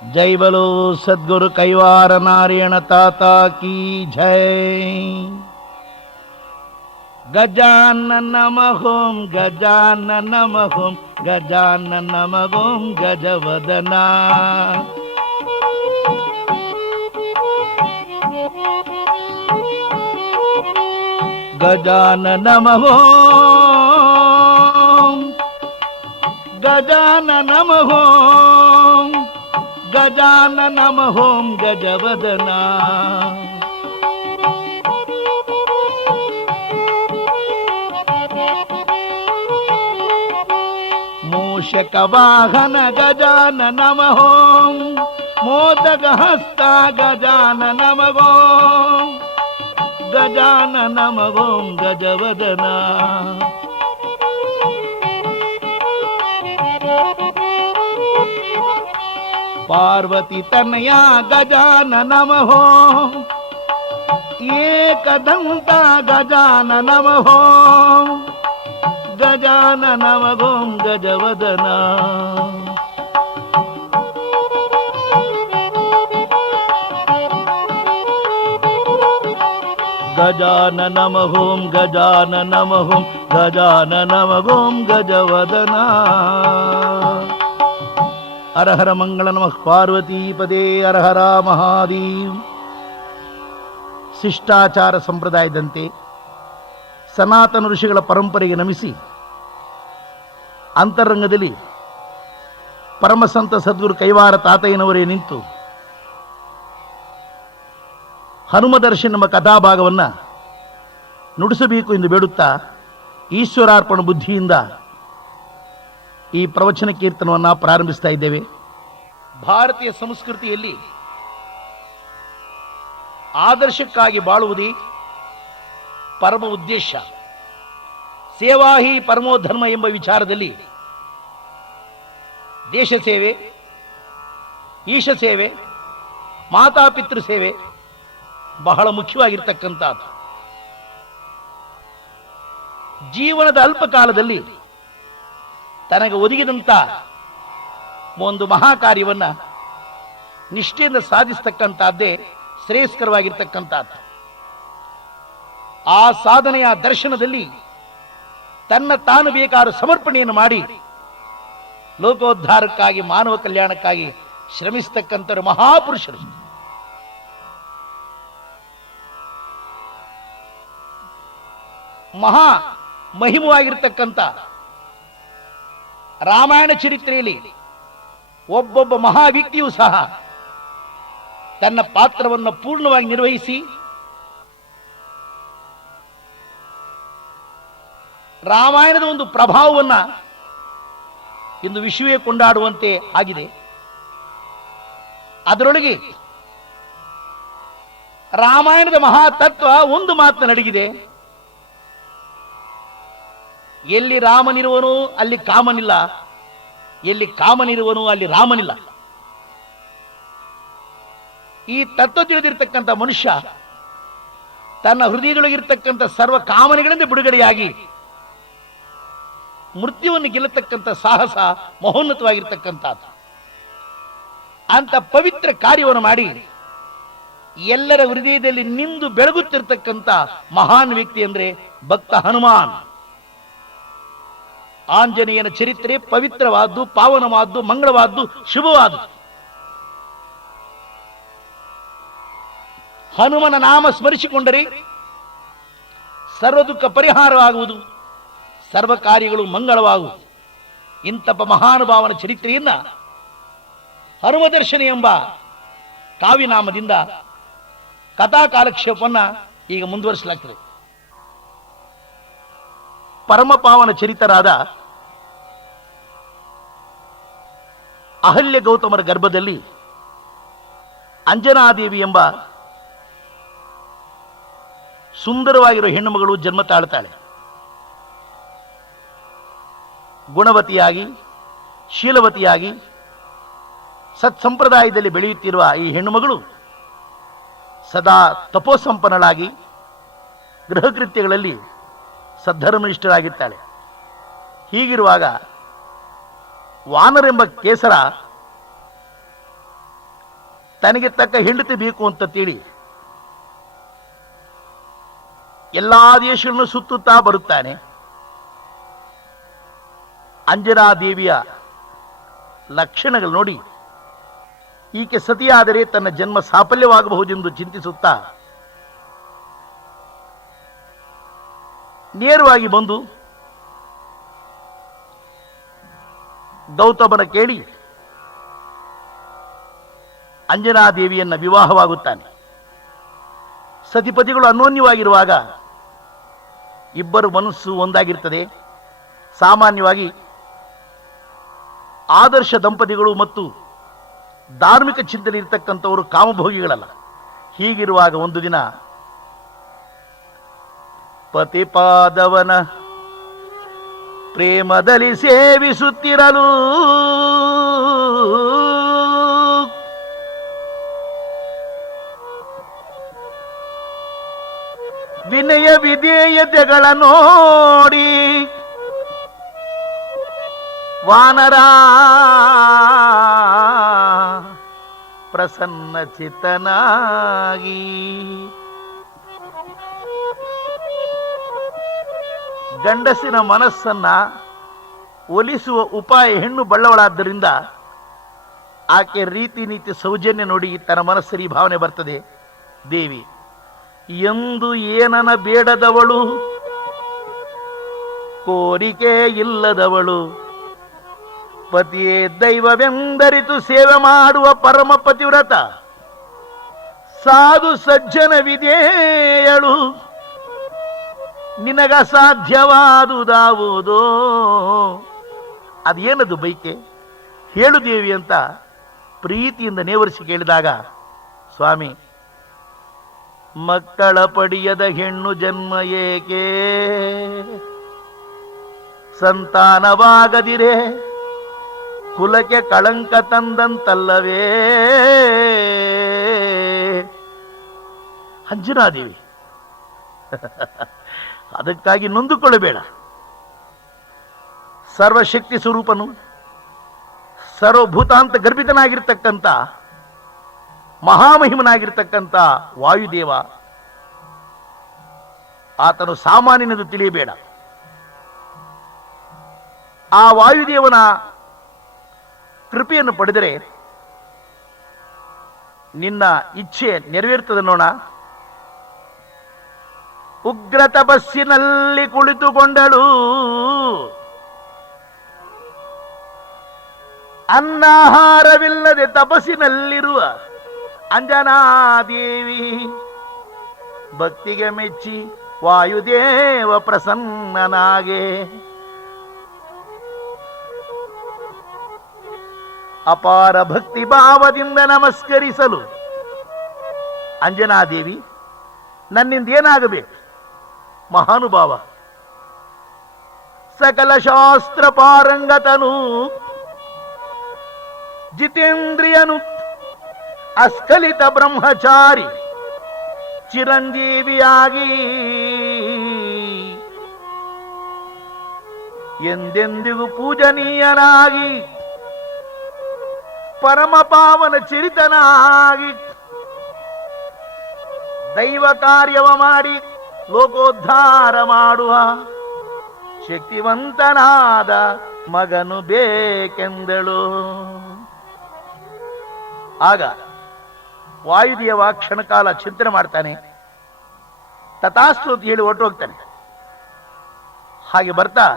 जय बोलो सद्गुरु कैवार नारायण ताता की जय। गजानन नमः ओम गजानन नमः ओम गजानन नमः ओम गजवदना। गजानन नमः ओम गजानन नमः ओम गजानन नमः ओम गजवदना। मूषक वाहन गजानन नमः ओम मोदक हस्ता गजानन नमः ओम गजानन नमः ओम गजवदना। पार्वती तनया गजानन नमः ओम एकदंता गजानन नमः ओम गजानन नमः ओम गजवदना। गजानन नमः ओम गजानन नमः ओम गजानन नमः ओम गजवदना। हर हर मंगल नमः पार्वती पदे हर हर महादेव। ಶಿಷ್ಟಾಚಾರ ಸಂಪ್ರದಾಯದಂತೆ ಸನಾತನ ಋಷಿಗಳ ಪರಂಪರೆಗೆ ನಮಿಸಿ ಅಂತರಂಗದಲ್ಲಿ ಪರಮಸಂತ ಸದ್ಗುರು ಕೈವಾರ ತಾತಯ್ಯನವರೇ ನಿಂತು ಹನುಮ ದರ್ಶನ ಎಂಬ ಕಥಾಭಾಗವನ್ನು ನುಡಿಸಬೇಕು ಎಂದು ಬೇಡುತ್ತಾ ಈಶ್ವರಾರ್ಪಣ ಬುದ್ಧಿಯಿಂದ ಈ ಪ್ರವಚನ ಕೀರ್ತನವನ್ನು ಪ್ರಾರಂಭಿಸ್ತಾ ಇದ್ದೇವೆ. ಭಾರತೀಯ ಸಂಸ್ಕೃತಿಯಲ್ಲಿ ಆದರ್ಶಕ್ಕಾಗಿ ಬಾಳುವುದೇ ಪರಮ ಉದ್ದೇಶ. ಸೇವಾ ಹಿ ಪರಮೋ ಧರ್ಮ ಎಂಬ ವಿಚಾರದಲ್ಲಿ ದೇಶ ಸೇವೆ, ಈಶ ಸೇವೆ, ಮಾತಾಪಿತೃ ಸೇವೆ ಬಹಳ ಮುಖ್ಯವಾಗಿರ್ತಕ್ಕಂಥದ್ದು. ಜೀವನದ ಅಲ್ಪ ಕಾಲದಲ್ಲಿ ತನಗೆ ಒದಗಿದಂಥ ಒಂದು ಮಹಾಕಾರ್ಯವನ್ನು ನಿಷ್ಠೆಯಿಂದ ಸಾಧಿಸ್ತಕ್ಕಂಥದ್ದೇ ಶ್ರೇಯಸ್ಕರವಾಗಿರ್ತಕ್ಕಂಥದ್ದು. ಆ ಸಾಧನೆಯ ದರ್ಶನದಲ್ಲಿ ತನ್ನ ತಾನು ಬೇಕಾದ ಸಮರ್ಪಣೆಯನ್ನು ಮಾಡಿ ಲೋಕೋದ್ಧಾರಕ್ಕಾಗಿ ಮಾನವ ಕಲ್ಯಾಣಕ್ಕಾಗಿ ಶ್ರಮಿಸ್ತಕ್ಕಂಥವರು ಮಹಾಪುರುಷರು. ಮಹಾ ಮಹಿಮವಾಗಿರ್ತಕ್ಕಂಥ ರಾಮಾಯಣ ಚರಿತ್ರೆಯಲ್ಲಿ ಒಬ್ಬೊಬ್ಬ ಮಹಾ ವ್ಯಕ್ತಿಯೂ ಸಹ ತನ್ನ ಪಾತ್ರವನ್ನು ಪೂರ್ಣವಾಗಿ ನಿರ್ವಹಿಸಿ ರಾಮಾಯಣದ ಒಂದು ಪ್ರಭಾವವನ್ನು ಇಂದು ವಿಶ್ವವೇ ಕೊಂಡಾಡುವಂತೆ ಆಗಿದೆ. ಅದರೊಳಗೆ ರಾಮಾಯಣದ ಮಹಾತತ್ವ ಒಂದು ಮಾತನ್ನು ಅಡಗಿದೆ. ಎಲ್ಲಿ ರಾಮನಿರುವನು ಅಲ್ಲಿ ಕಾಮನಿಲ್ಲ, ಎಲ್ಲಿ ಕಾಮನಿರುವನು ಅಲ್ಲಿ ರಾಮನಿಲ್ಲ. ಈ ತತ್ವ ತಿಳಿದಿರ್ತಕ್ಕಂಥ ಮನುಷ್ಯ ತನ್ನ ಹೃದಯದೊಳಗಿರ್ತಕ್ಕಂಥ ಸರ್ವ ಕಾಮನೆಗಳಿಂದ ಬಿಡುಗಡೆಯಾಗಿ ಮೃತ್ಯುವನ್ನು ಗೆಲ್ಲತಕ್ಕಂಥ ಸಾಹಸ ಮಹೋನ್ನತವಾಗಿರ್ತಕ್ಕಂಥದ್ದು. ಅಂತ ಪವಿತ್ರ ಕಾರ್ಯವನ್ನು ಮಾಡಿ ಎಲ್ಲರ ಹೃದಯದಲ್ಲಿ ನಿಂದು ಬೆಳಗುತ್ತಿರ್ತಕ್ಕಂಥ ಮಹಾನ್ ವ್ಯಕ್ತಿ ಅಂದ್ರೆ ಭಕ್ತ ಹನುಮಾನ್. ಆಂಜನೇಯನ ಚರಿತ್ರೆ ಪವಿತ್ರವಾದ್ದು, ಪಾವನವಾದ್ದು, ಮಂಗಳವಾದ್ದು, ಶುಭವಾದ್ದು. ಹನುಮನ ನಾಮ ಸ್ಮರಿಸಿಕೊಂಡರೆ ಸರ್ವ ದುಃಖ ಪರಿಹಾರವಾಗುವುದು, ಸರ್ವ ಕಾರ್ಯಗಳು ಮಂಗಳವಾಗುವುದು. ಇಂಥ ಮಹಾನುಭಾವನ ಚರಿತ್ರೆಯನ್ನ ಹನುಮ ದರ್ಶನ ಎಂಬ ಕಾವ್ಯನಾಮದಿಂದ ಕಥಾ ಕಾಲಕ್ಷೇಪವನ್ನು ಈಗ ಮುಂದುವರಿಸಲಾಗ್ತದೆ. ಪರಮ ಪಾವನ ಚರಿತರಾದ ಅಹಲ್ಯ ಗೌತಮರ ಗರ್ಭದಲ್ಲಿ ಅಂಜನಾದೇವಿ ಎಂಬ ಸುಂದರವಾಗಿರುವ ಹೆಣ್ಣುಮಗಳು ಜನ್ಮ ತಾಳ್ತಾಳೆ. ಗುಣವತಿಯಾಗಿ, ಶೀಲವತಿಯಾಗಿ, ಸತ್ಸಂಪ್ರದಾಯದಲ್ಲಿ ಬೆಳೆಯುತ್ತಿರುವ ಈ ಹೆಣ್ಣುಮಗಳು ಸದಾ ತಪೋಸಂಪನ್ನಳಾಗಿ ಗೃಹಕೃತ್ಯಗಳಲ್ಲಿ ಸದ್ಧರ್ಮನಿಷ್ಠರಾಗಿರ್ತಾಳೆ. ಹೀಗಿರುವಾಗ ವಾನರೆಂಬ ಕೇಸರ ತನಗೆ ತಕ್ಕ ಹೆಂಡತಿ ಬೇಕು ಅಂತ ತಿಳಿ ಎಲ್ಲಾ ದೇಶಗಳನ್ನು ಸುತ್ತುತ್ತಾ ಬರುತ್ತಾನೆ. ಅಂಜನಾದೇವಿಯ ಲಕ್ಷಣಗಳು ನೋಡಿ ಈಕೆ ಸತಿಯಾದರೆ ತನ್ನ ಜನ್ಮ ಸಾಫಲ್ಯವಾಗಬಹುದೆಂದು ಚಿಂತಿಸುತ್ತಾ ನೇರವಾಗಿ ಬಂದು ಗೌತಮನ ಕೇಳಿ ಅಂಜನಾದೇವಿಯನ್ನ ವಿವಾಹವಾಗುತ್ತಾನೆ. ಸತಿಪತಿಗಳು ಅನ್ಯೋನ್ಯವಾಗಿರುವಾಗ ಇಬ್ಬರು ಮನಸ್ಸು ಒಂದಾಗಿರ್ತದೆ. ಸಾಮಾನ್ಯವಾಗಿ ಆದರ್ಶ ದಂಪತಿಗಳು ಮತ್ತು ಧಾರ್ಮಿಕ ಚಿಂತನೆ ಇರತಕ್ಕಂಥವರು ಕಾಮಭೋಗಿಗಳಲ್ಲ. ಹೀಗಿರುವಾಗ ಒಂದು ದಿನ ಪತಿಪಾದವನ ಪ್ರೇಮದಲ್ಲಿ ಸೇವಿಸುತ್ತಿರಲು ವಿನಯ ವಿಧೇಯತೆಗಳ ನೋಡಿ ವಾನರ ಪ್ರಸನ್ನ ಚಿತ್ತನಾಗಿ ಗಂಡಸಿನ ಮನಸ್ಸನ್ನ ಒಲಿಸುವ ಉಪಾಯ ಹೆಣ್ಣು ಬಳ್ಳವಳಾದ್ದರಿಂದ ಆಕೆ ರೀತಿ ನೀತಿ ಸೌಜನ್ಯ ನೋಡಿ ತನ್ನ ಮನಸ್ಸಲ್ಲಿ ಭಾವನೆ ಬರ್ತದೆ. ದೇವಿ ಎಂದು ಏನನ ಬೇಡದವಳು, ಕೋರಿಕೆ ಇಲ್ಲದವಳು, ಪತಿಯೇ ದೈವವೆಂದರಿತು ಸೇವೆ ಮಾಡುವ ಪರಮ ಪತಿವ್ರತ, ಸಾಧು ಸಜ್ಜನ ವಿಧೇಯಳು, ನಿನಗ ಸಾಧ್ಯವಾದುದಾವುದೋ. ಅದೇನದು ಬೈಕೆ ಹೇಳು ದೇವಿ ಅಂತ ಪ್ರೀತಿಯಿಂದ ನೇವರಿಸಿ ಕೇಳಿದಾಗ, ಸ್ವಾಮಿ ಮಕ್ಕಳ ಪಡೆಯದ ಹೆಣ್ಣು ಜನ್ಮ ಏಕೆ, ಸಂತಾನವಾಗದಿರೆ ಕುಲಕ್ಕೆ ಕಳಂಕ ತಂದಂತಲ್ಲವೇ. ಅಂಜನಾದೇವಿ ಅದಕ್ಕಾಗಿ ನೊಂದುಕೊಳ್ಳಬೇಡ. ಸರ್ವಶಕ್ತಿ ಸ್ವರೂಪನು ಸರ್ವಭೂತಾಂತ ಗರ್ಭಿತನಾಗಿರ್ತಕ್ಕಂಥ ಮಹಾಮಹಿಮನಾಗಿರ್ತಕ್ಕಂಥ ವಾಯುದೇವ ಆತನು ಸಾಮಾನ್ಯನೆಂದು ತಿಳಿಯಬೇಡ. ಆ ವಾಯುದೇವನ ಕೃಪೆಯನ್ನು ಪಡೆದರೆ ನಿನ್ನ ಇಚ್ಛೆ ನೆರವೇರ್ತದೆ ನೋಡ. ಉಗ್ರ ತಪಸ್ಸಿನಲ್ಲಿ ಕುಳಿತುಕೊಂಡಳು, ಅನ್ನಾಹಾರವಿಲ್ಲದೆ ತಪಸ್ಸಿನಲ್ಲಿರುವ ಅಂಜನಾದೇವಿ ಭಕ್ತಿಗೆ ಮೆಚ್ಚಿ ವಾಯುದೇವ ಪ್ರಸನ್ನನಾಗೆ ಅಪಾರ ಭಕ್ತಿ ಭಾವದಿಂದ ನಮಸ್ಕರಿಸಲು, ಅಂಜನಾದೇವಿ ನನ್ನಿಂದ ಏನಾಗಬೇಕು ಮಹಾನುಭಾವ, ಸಕಲ ಶಾಸ್ತ್ರ ಪಾರಂಗತನು, ಜಿತೇಂದ್ರಿಯನು, ಅಸ್ಖಲಿತ ಬ್ರಹ್ಮಚಾರಿ, ಚಿರಂಜೀವಿಯಾಗಿ ಎಂದೆಂದಿಗೂ ಪೂಜನೀಯನಾಗಿ ಪರಮ ಪಾವನ ಚರಿತನಾಗಿ ದೈವ ಕಾರ್ಯವ ಮಾಡಿ ಲೋಕೋದ್ಧಾರ ಮಾಡುವ ಶಕ್ತಿವಂತನಾದ ಮಗನು ಬೇಕೆಂದಳು. ಆಗ ವಾಯುದೇವ ಕ್ಷಣಕಾಲ ಚಿಂತನೆ ಮಾಡ್ತಾನೆ, ತಥಾಸ್ತು ಅಂತ ಹೇಳಿ ಹೊರಟೋಗ್ತಾನೆ. ಹಾಗೆ ಬರ್ತಾ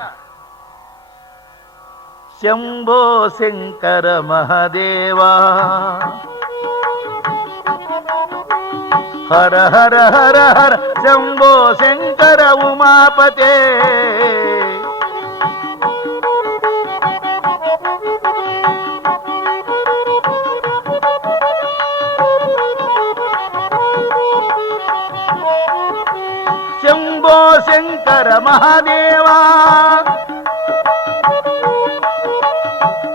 ಶಂಭೋ ಶಂಕರ ಮಹಾದೇವ, ಹರ ಹರ ಹರ ಹರ ಶಂಭೋ ಶಂಕರ ಉಮಾಪತೆ, ಶಂಭೋ ಶಂಕರ ಮಹಾದೇವ,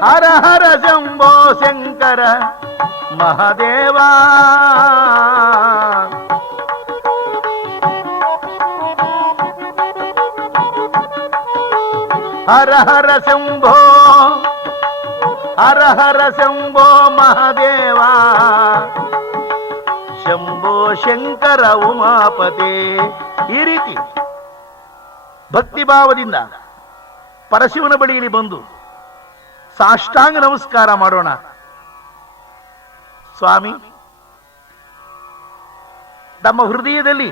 ಹರ ಹರ ಶಂಭೋ ಶಂಕರ ಮಹಾದೇವ, ಹರ ಹರ ಶಂಭೋ ಹರ ಹರ ಶಂಭೋ ಮಹಾದೇವ, ಶಂಭೋ ಶಂಕರ ಉಮಾಪತೆ. ಈ ರೀತಿ ಭಕ್ತಿಭಾವದಿಂದ ಪರಶಿವನ ಬಳಿಯಲ್ಲಿ ಬಂದು ಸಾಷ್ಟಾಂಗ ನಮಸ್ಕಾರ ಮಾಡೋಣ. ಸ್ವಾಮಿ, ನಮ್ಮ ಹೃದಯದಲ್ಲಿ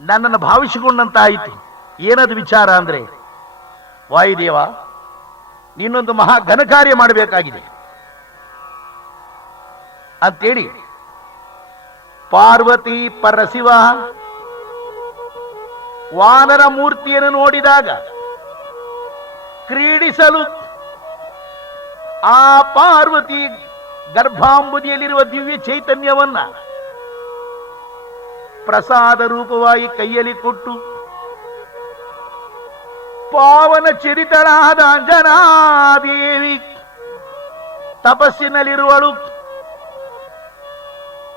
ನನ್ನನ್ನು ಭಾವಿಸಿಕೊಂಡಂತಾಯಿತು. ಏನದು ವಿಚಾರ ಅಂದ್ರೆ, ವಾಯುದೇವ, ನೀನೊಂದು ಮಹಾ ಘನ ಕಾರ್ಯ ಮಾಡಬೇಕಾಗಿದೆ ಅಂತೇಳಿ ಪಾರ್ವತಿ ಪರಶಿವ ವಾನರ ಮೂರ್ತಿಯನ್ನು ನೋಡಿದಾಗ ಕ್ರೀಡಿಸಲು ಆ ಪಾರ್ವತಿ ಗರ್ಭಾಂಬುದಿಯಲ್ಲಿರುವ ದಿವ್ಯ ಚೈತನ್ಯವನ್ನ ಪ್ರಸಾದ ರೂಪವಾಗಿ ಕೈಯಲ್ಲಿ ಕೊಟ್ಟು ಪಾವನ ಚರಿತಳಾದ ಅಂಜನಾದೇವಿ ತಪಸ್ಸಿನಲ್ಲಿರುವಳು.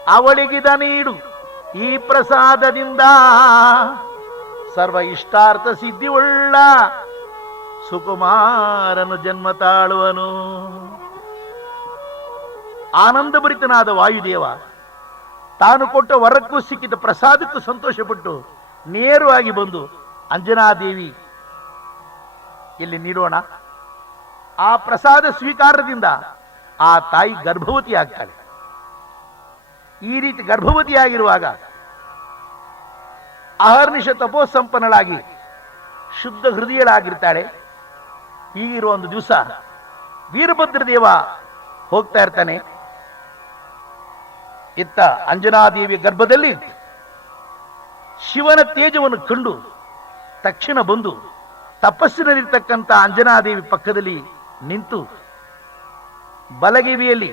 ಅವಳಿಗಿದ ನೀಡು ಈ ಪ್ರಸಾದದಿಂದ ಸರ್ವ ಇಷ್ಟಾರ್ಥ ಸಿದ್ಧಿಯುಳ್ಳ ಸುಕುಮಾರನು ಜನ್ಮ ತಾಳುವನು. ಆನಂದಭರಿತನಾದ ವಾಯುದೇವ ತಾನು ಕೊಟ್ಟ ವರಕ್ಕೂ ಸಿಕ್ಕಿದ ಪ್ರಸಾದಕ್ಕೂ ಸಂತೋಷಪಟ್ಟು ನೇರವಾಗಿ ಬಂದು ಅಂಜನಾದೇವಿ ಇಲ್ಲಿ ನೀಡೋಣ. ಆ ಪ್ರಸಾದ ಸ್ವೀಕಾರದಿಂದ ಆ ತಾಯಿ ಗರ್ಭವತಿ ಆಗ್ತಾಳೆ. ಈ ರೀತಿ ಗರ್ಭವತಿಯಾಗಿರುವಾಗ ಅಹರ್ನಿಶ ತಪೋಸಂಪನ್ನಳಾಗಿ ಶುದ್ಧ ಹೃದಯಳಾಗಿರ್ತಾಳೆ. ಹೀಗಿರುವ ಒಂದು ದಿವಸ ವೀರಭದ್ರ ದೇವ ಹೋಗ್ತಾ ಇರ್ತಾನೆ. ಇತ್ತ ಅಂಜನಾದೇವಿಯ ಗರ್ಭದಲ್ಲಿ ಶಿವನ ತೇಜವನ್ನು ಕಂಡು ತಕ್ಷಣ ಬಂದು ತಪಸ್ಸಿನಲ್ಲಿರ್ತಕ್ಕಂಥ ಅಂಜನಾದೇವಿ ಪಕ್ಕದಲ್ಲಿ ನಿಂತು ಬಲಗಿವಿಯಲ್ಲಿ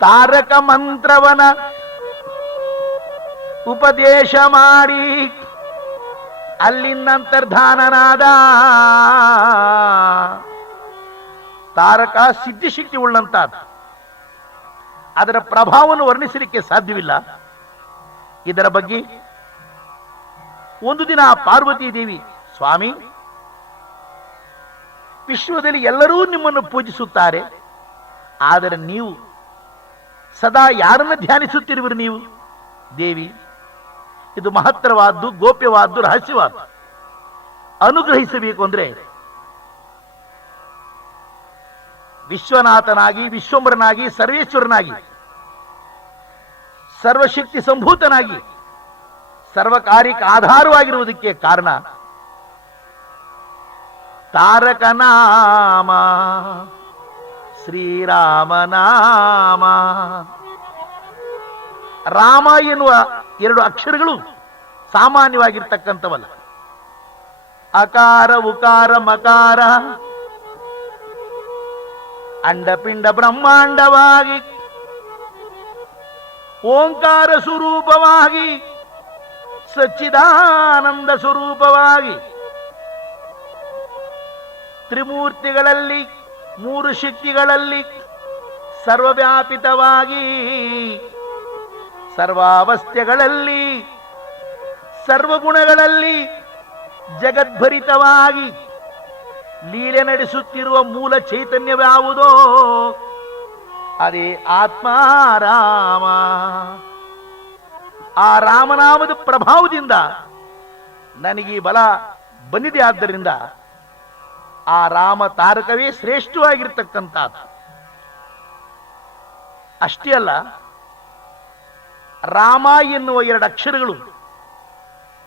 ತಾರಕ ಮಂತ್ರವನ ಉಪದೇಶ ಮಾಡಿ ಅಲ್ಲಿಂದಂತರ್ಧಾನನಾದ. ತಾರಕ ಸಿದ್ಧಿಶಕ್ತಿ ಉಳ್ಳಂತಾದ. ಅದರ ಪ್ರಭಾವವನ್ನು ವರ್ಣಿಸಲಿಕ್ಕೆ ಸಾಧ್ಯವಿಲ್ಲ. ಇದರ ಬಗ್ಗೆ ಒಂದು ದಿನ ಪಾರ್ವತೀ ದೇವಿ, ಸ್ವಾಮಿ, ವಿಶ್ವದಲ್ಲಿ ಎಲ್ಲರೂ ನಿಮ್ಮನ್ನು ಪೂಜಿಸುತ್ತಾರೆ, ಆದರೆ ನೀವು ಸದಾ ಯಾರನ್ನ ಧ್ಯಾನಿಸುತ್ತಿರುವಿರಿ? ನೀವು ದೇವಿ, ಇದು ಮಹತ್ತರವಾದ್ದು, ಗೋಪ್ಯವಾದ್ದು, ರಹಸ್ಯವಾದ್ದು. ಅನುಗ್ರಹಿಸಬೇಕು ಅಂದ್ರೆ ವಿಶ್ವನಾಥನಾಗಿ, ವಿಶ್ವಂಬರನಾಗಿ, ಸರ್ವೇಶ್ವರನಾಗಿ, ಸರ್ವಶಕ್ತಿ ಸಂಭೂತನಾಗಿ, ಸರ್ವಕಾರ್ಯಕ್ಕೆ ಆಧಾರವಾಗಿರುವುದಕ್ಕೆ ಕಾರಣ ತಾರಕನಾಮ, ಶ್ರೀರಾಮನಾಮ. ರಾಮ ಎನ್ನುವ ಎರಡು ಅಕ್ಷರಗಳು ಸಾಮಾನ್ಯವಾಗಿರ್ತಕ್ಕಂಥವಲ್ಲ. ಅಕಾರ, ಉಕಾರ, ಮಕಾರ ಅಂಡಪಿಂಡ ಬ್ರಹ್ಮಾಂಡವಾಗಿ ಓಂಕಾರ ಸ್ವರೂಪವಾಗಿ ಸಚ್ಚಿದಾನಂದ ಸ್ವರೂಪವಾಗಿ ತ್ರಿಮೂರ್ತಿಗಳಲ್ಲಿ, ಮೂರು ಶಕ್ತಿಗಳಲ್ಲಿ ಸರ್ವವ್ಯಾಪಿತವಾಗಿ ಸರ್ವಾವಸ್ಥೆಗಳಲ್ಲಿ ಸರ್ವಗುಣಗಳಲ್ಲಿ ಜಗದ್ಭರಿತವಾಗಿ ಲೀಲೆ ನಡೆಸುತ್ತಿರುವ ಮೂಲ ಚೈತನ್ಯವ್ಯಾವುದೋ ಅದೇ ಆತ್ಮಾರಾಮ. ಆ ರಾಮನಾಮದ ಪ್ರಭಾವದಿಂದ ನನಗೆ ಬಲ ಬಂದಿದೆ. ಆದ್ದರಿಂದ ಆ ರಾಮ ತಾರಕವೇ ಶ್ರೇಷ್ಠವಾಗಿರ್ತಕ್ಕಂಥದ್ದು. ಅಷ್ಟೇ ಅಲ್ಲ, ರಾಮ ಎನ್ನುವ ಎರಡು ಅಕ್ಷರಗಳು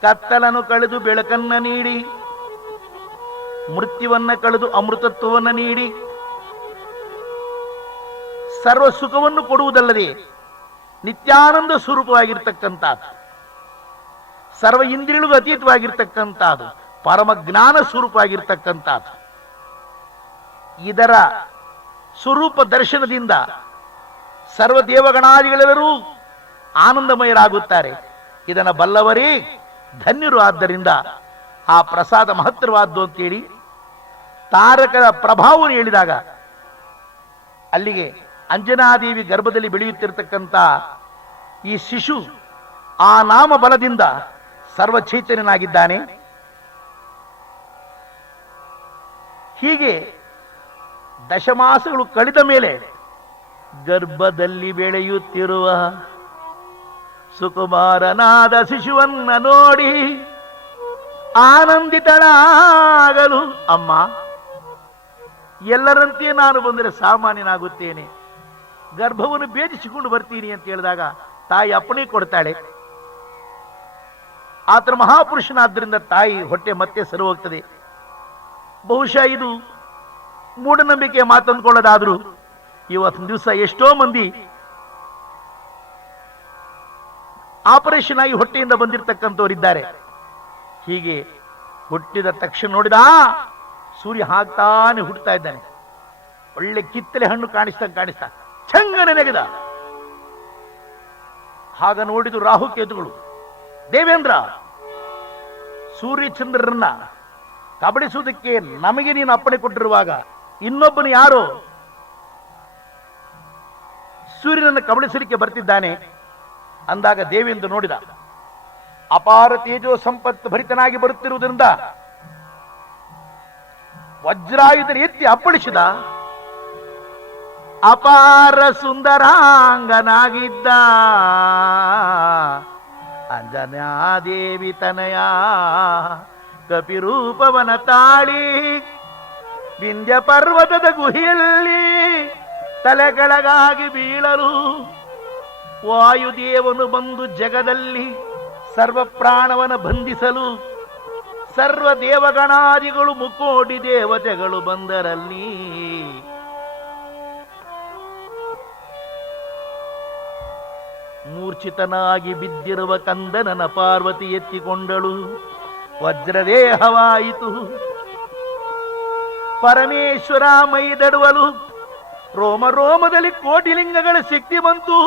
ಕತ್ತಲನ್ನು ಕಳೆದು ಬೆಳಕನ್ನ ನೀಡಿ, ಮೃತ್ಯುವನ್ನ ಕಳೆದು ಅಮೃತತ್ವವನ್ನು ನೀಡಿ, ಸರ್ವ ಸುಖವನ್ನು ಕೊಡುವುದಲ್ಲದೆ ನಿತ್ಯಾನಂದ ಸ್ವರೂಪವಾಗಿರ್ತಕ್ಕಂಥದ್ದು, ಸರ್ವ ಇಂದ್ರಿಯಗಳಿಗೂ ಅತೀತವಾಗಿರ್ತಕ್ಕಂಥದ್ದು, ಪರಮ ಜ್ಞಾನ ಸ್ವರೂಪವಾಗಿರ್ತಕ್ಕಂಥದ್ದು. ಇದರ ಸ್ವರೂಪ ದರ್ಶನದಿಂದ ಸರ್ವ ದೇವಗಣಾದಿಗಳೆಲ್ಲರೂ ಆನಂದಮಯರಾಗುತ್ತಾರೆ. ಇದನ್ನು ಬಲ್ಲವರೇ ಧನ್ಯರು. ಆದ್ದರಿಂದ ಆ ಪ್ರಸಾದ ಮಹತ್ತರವಾದ್ದು ಅಂತೇಳಿ ತಾರಕದ ಪ್ರಭಾವವನ್ನು ಹೇಳಿದಾಗ ಅಲ್ಲಿಗೆ ಅಂಜನಾದೇವಿ ಗರ್ಭದಲ್ಲಿ ಬೆಳೆಯುತ್ತಿರತಕ್ಕಂಥ ಈ ಶಿಶು ಆ ನಾಮ ಬಲದಿಂದ ಸರ್ವಚೈತನ್ಯನಾಗಿದ್ದಾನೆ. ಹೀಗೆ ದಶಮಾಸಗಳು ಕಳೆದ ಮೇಲೆ ಗರ್ಭದಲ್ಲಿ ಬೆಳೆಯುತ್ತಿರುವ ಸುಕುಮಾರನಾದ ಶಿಶುವನ್ನ ನೋಡಿ ಆನಂದಿತಳಾಗಲು, ಅಮ್ಮ ಎಲ್ಲರಂತೆ ನಾನು ಬಂದರೆ ಸಾಮಾನ್ಯನಾಗುತ್ತೇನೆ, ಗರ್ಭವನ್ನು ಭೇದಿಸಿಕೊಂಡು ಬರ್ತೀನಿ ಅಂತ ಹೇಳಿದಾಗ ತಾಯಿ ಅಪ್ಪಣೆ ಕೊಡ್ತಾಳೆ. ಆತನ ಮಹಾಪುರುಷನಾದ್ದರಿಂದ ತಾಯಿ ಹೊಟ್ಟೆ ಮತ್ತೆ ಸರಿ ಹೋಗ್ತದೆ. ಬಹುಶಃ ಇದು ಮೂಢನಂಬಿಕೆ ಮಾತಂದ್ಕೊಳ್ಳೋದಾದ್ರೂ ಇವತ್ತಿನ ದಿವಸ ಎಷ್ಟೋ ಮಂದಿ ಆಪರೇಷನ್ ಆಗಿ ಹೊಟ್ಟೆಯಿಂದ ಬಂದಿರತಕ್ಕಂಥವರಿದ್ದಾರೆ. ಹೀಗೆ ಹುಟ್ಟಿದ ತಕ್ಷಣ ನೋಡಿದ ಸೂರ್ಯ ಹಾಕ್ತಾನೆ ಹುಟ್ಟುತ್ತಾ ಇದ್ದಾನೆ. ಒಳ್ಳೆ ಕಿತ್ತಲೆ ಹಣ್ಣು ಕಾಣಿಸ್ತಾ ಚಂಗನೆ ನೆಗೆದ. ಆಗ ನೋಡಿದು ರಾಹುಕೇತುಗಳು. ದೇವೇಂದ್ರ, ಸೂರ್ಯಚಂದ್ರರನ್ನ ಕಬಳಿಸುವುದಕ್ಕೆ ನಮಗೆ ನೀನು ಅಪ್ಪಣೆ ಕೊಟ್ಟಿರುವಾಗ ಇನ್ನೊಬ್ಬನು ಯಾರೋ ಸೂರ್ಯನನ್ನು ಕಬಳಿಸಲಿಕ್ಕೆ ಬರ್ತಿದ್ದಾನೆ ಅಂದಾಗ ದೇವೇಂದ್ರ ನೋಡಿದ. ಅಪಾರ ತೇಜೋ ಸಂಪತ್ತು ಭರಿತನಾಗಿ ಬರುತ್ತಿರುವುದರಿಂದ ವಜ್ರಾಯುಧ ಎತ್ತಿ ಅಪ್ಪಳಿಸಿದ. ಅಪಾರ ಸುಂದರಾಂಗನಾಗಿದ್ದ ಅಂಜನಾದೇವಿ ತನಯ ಕಪಿರೂಪವನ ತಾಳಿ ವಿಂಧ್ಯ ಪರ್ವತದ ಗುಹೆಯಲ್ಲಿ ತಲೆಕೆಳಗಾಗಿ ಬೀಳಲು ವಾಯುದೇವನು ಬಂದು ಜಗದಲ್ಲಿ ಸರ್ವ ಪ್ರಾಣವನ ಬಂಧಿಸಲು ಸರ್ವ ದೇವಗಣಾದಿಗಳು ಮುಕ್ಕೋಟಿ ದೇವತೆಗಳು ಬಂದರಲ್ಲಿ ಮೂರ್ಛಿತನಾಗಿ ಬಿದ್ದಿರುವ ಕಂದನನ ಪಾರ್ವತಿ ಎತ್ತಿಕೊಂಡಳು. ವಜ್ರದೇಹವಾಯಿತು. ಪರಮೇಶ್ವರ ಮೈದಡುವಲು ರೋಮ ರೋಮದಲ್ಲಿ ಕೋಟಿಲಿಂಗಗಳ ಶಕ್ತಿ ಬಂತು.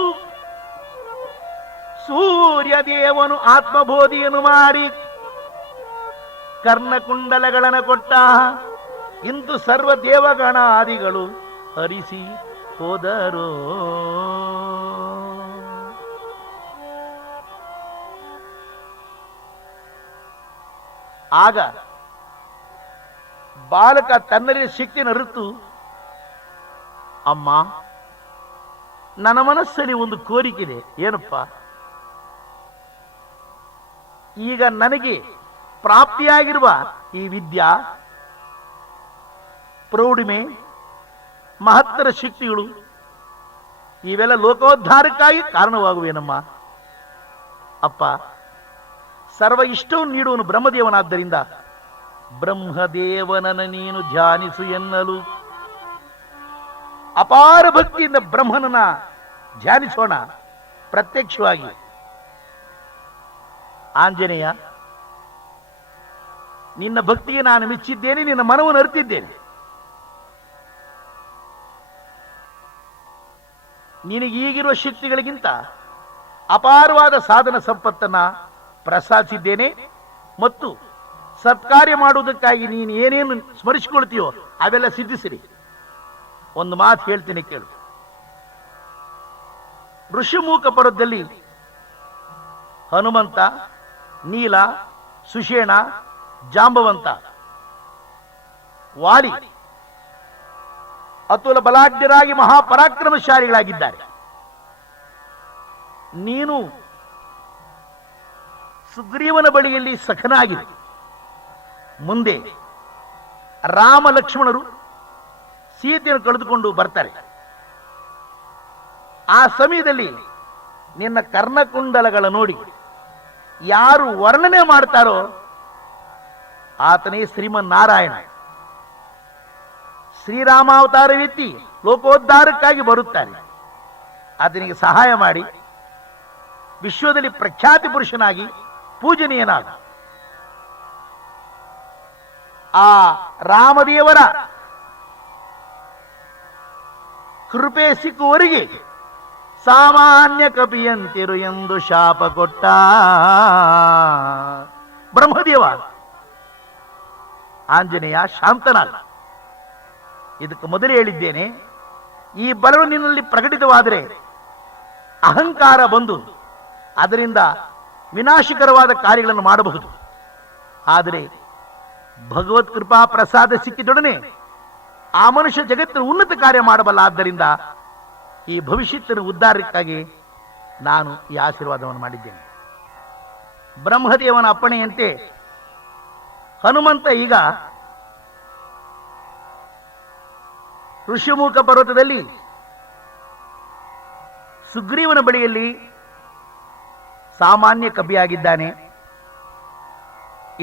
ಸೂರ್ಯ ದೇವನು ಆತ್ಮಬೋಧಿಯನ್ನು ಮಾಡಿ ಕರ್ಣಕುಂಡಲಗಳನ್ನು ಕೊಟ್ಟ. ಇಂದು ಸರ್ವ ದೇವಗಣಾದಿಗಳು ಹರಿಸಿ ಹೋದರು. ಆಗ ಬಾಲಕ ತನ್ನಲ್ಲಿನ ಶಕ್ತಿಯನ್ನು ಅರಿತು, ಅಮ್ಮ ನನ್ನ ಮನಸ್ಸಲ್ಲಿ ಒಂದು ಕೋರಿಕೆ ಇದೆ. ಏನಪ್ಪ? ಈಗ ನನಗೆ ಪ್ರಾಪ್ತಿಯಾಗಿರುವ ಈ ವಿದ್ಯಾ, ಪ್ರೌಢಿಮೆ, ಮಹತ್ತರ ಶಕ್ತಿಗಳು ಇವೆಲ್ಲ ಲೋಕೋದ್ಧಾರಕ್ಕಾಗಿ ಕಾರಣವಾಗುವೇನಮ್ಮ. ಅಪ್ಪ, ಸರ್ವ ಇಷ್ಟವನ್ನು ನೀಡುವನು ಬ್ರಹ್ಮದೇವನಾದ್ದರಿಂದ ಬ್ರಹ್ಮದೇವನನ್ನು ನೀನು ಧ್ಯಾನಿಸು ಎನ್ನಲು ಅಪಾರ ಭಕ್ತಿಯಿಂದ ಬ್ರಹ್ಮನನ್ನ ಧ್ಯಾನಿಸೋಣ ಪ್ರತ್ಯಕ್ಷವಾಗಿ. ಆಂಜನೇಯ, ನಿನ್ನ ಭಕ್ತಿಗೆ ನಾನು ಮೆಚ್ಚಿದ್ದೇನೆ, ನಿನ್ನ ಮನವನ್ನು ಅರಿತಿದ್ದೇನೆ. ನಿನಗೆ ಈಗಿರುವ ಶಕ್ತಿಗಳಿಗಿಂತ ಅಪಾರವಾದ ಸಾಧನ ಸಂಪತ್ತನ್ನ ಪ್ರಸಾದಿಸಿದ್ದೇನೆ ಮತ್ತು ಸತ್ಕಾರ್ಯ ಮಾಡುವುದಕ್ಕಾಗಿ ನೀನು ಏನೇನು ಸ್ಮರಿಸಿಕೊಳ್ತೀಯೋ ಅವೆಲ್ಲ ಸಿದ್ಧಿಸಿರಿ. ಒಂದು ಮಾತು ಹೇಳ್ತೀನಿ ಕೇಳು. ಋಷಿಮೂಕ ಪರ್ವತದಲ್ಲಿ ಹನುಮಂತ, ನೀಲ, ಸುಷೇಣ, ಜಾಂಬವಂತ, ವಾಲಿ ಅತುಲ ಬಲಾಢ್ಯರಾಗಿ ಮಹಾಪರಾಕ್ರಮಶಾಲಿಗಳಾಗಿದ್ದಾರೆ. ನೀನು ಸುಗ್ರೀವನ ಬಳಿಯಲ್ಲಿ ಸಖನಾಗಿದೆ. ಮುಂದೆ ರಾಮ ಲಕ್ಷ್ಮಣರು ಸೀತೆಯನ್ನು ಕಳೆದುಕೊಂಡು ಬರ್ತಾರೆ. ಆ ಸಮಯದಲ್ಲಿ ನಿನ್ನ ಕರ್ಣಕುಂಡಲಗಳ ನೋಡಿ ಯಾರು ವರ್ಣನೆ ಮಾಡ್ತಾರೋ ಆತನೇ ಶ್ರೀಮನ್ನಾರಾಯಣ. ಶ್ರೀರಾಮಾವತಾರವೆತ್ತಿ ಲೋಕೋದ್ಧಾರಕ್ಕಾಗಿ ಬರುತ್ತಾರೆ. ಆತನಿಗೆ ಸಹಾಯ ಮಾಡಿ ವಿಶ್ವದಲ್ಲಿ ಪ್ರಖ್ಯಾತಿ ಪುರುಷನಾಗಿ ಪೂಜನೀಯನಾಗ. ಆ ರಾಮದೇವರ ಕೃಪೆ ಸಿಕ್ಕುವರಿಗೆ ಸಾಮಾನ್ಯ ಕಪಿಯಂತಿರು ಎಂದು ಶಾಪ ಕೊಟ್ಟ ಬ್ರಹ್ಮದೇವ. ಆಂಜನೇಯ ಶಾಂತನಾಗ. ಇದಕ್ಕೆ ಮೊದಲೇ ಹೇಳಿದ್ದೇನೆ, ಈ ಬಲವು ನಿನ್ನಲ್ಲಿ ಪ್ರಕಟಿತವಾದರೆ ಅಹಂಕಾರ ಬಂದು ಅದರಿಂದ ವಿನಾಶಕರವಾದ ಕಾರ್ಯಗಳನ್ನು ಮಾಡಬಹುದು. ಆದರೆ ಭಗವತ್ ಕೃಪಾ ಪ್ರಸಾದ ಸಿಕ್ಕಿದೊಡನೆ ಆ ಮನುಷ್ಯ ಜಗತ್ತಿನ ಉನ್ನತ ಕಾರ್ಯ ಮಾಡಬಲ್ಲ. ಆದ್ದರಿಂದ ಈ ಭವಿಷ್ಯತ್ತಿನ ಉದ್ಧಾರಕ್ಕಾಗಿ ನಾನು ಈ ಆಶೀರ್ವಾದವನ್ನು ಮಾಡಿದ್ದೇನೆ. ಬ್ರಹ್ಮದೇವನ ಅಪ್ಪಣೆಯಂತೆ ಹನುಮಂತ ಈಗ ಋಷಿಮುಖ ಪರ್ವತದಲ್ಲಿ ಸುಗ್ರೀವನ ಬಳಿಯಲ್ಲಿ ಸಾಮಾನ್ಯ ಕವಿಯಾಗಿದ್ದಾನೆ.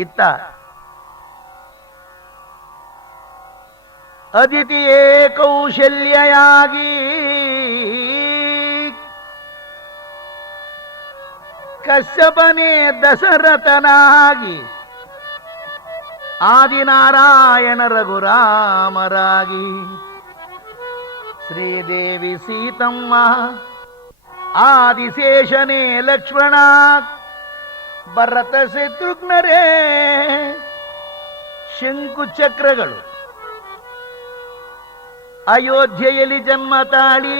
ಇತ್ತ ಅದಿತಿಯೇ ಕೌಶಲ್ಯಯಾಗಿ ಕಶ್ಯಪನೇ ದಶರಥನಾಗಿ ಆದಿನಾರಾಯಣ ರಘುರಾಮರಾಗಿ ಶ್ರೀದೇವಿ ಸೀತಮ್ಮ ಆದಿಶೇಷನೇ ಲಕ್ಷ್ಮಣ ಭರತ ಶತ್ರುಘ್ನರೇ ಶಂಕು ಚಕ್ರಗಳು ಅಯೋಧ್ಯೆಯಲ್ಲಿ ಜನ್ಮ ತಾಳಿ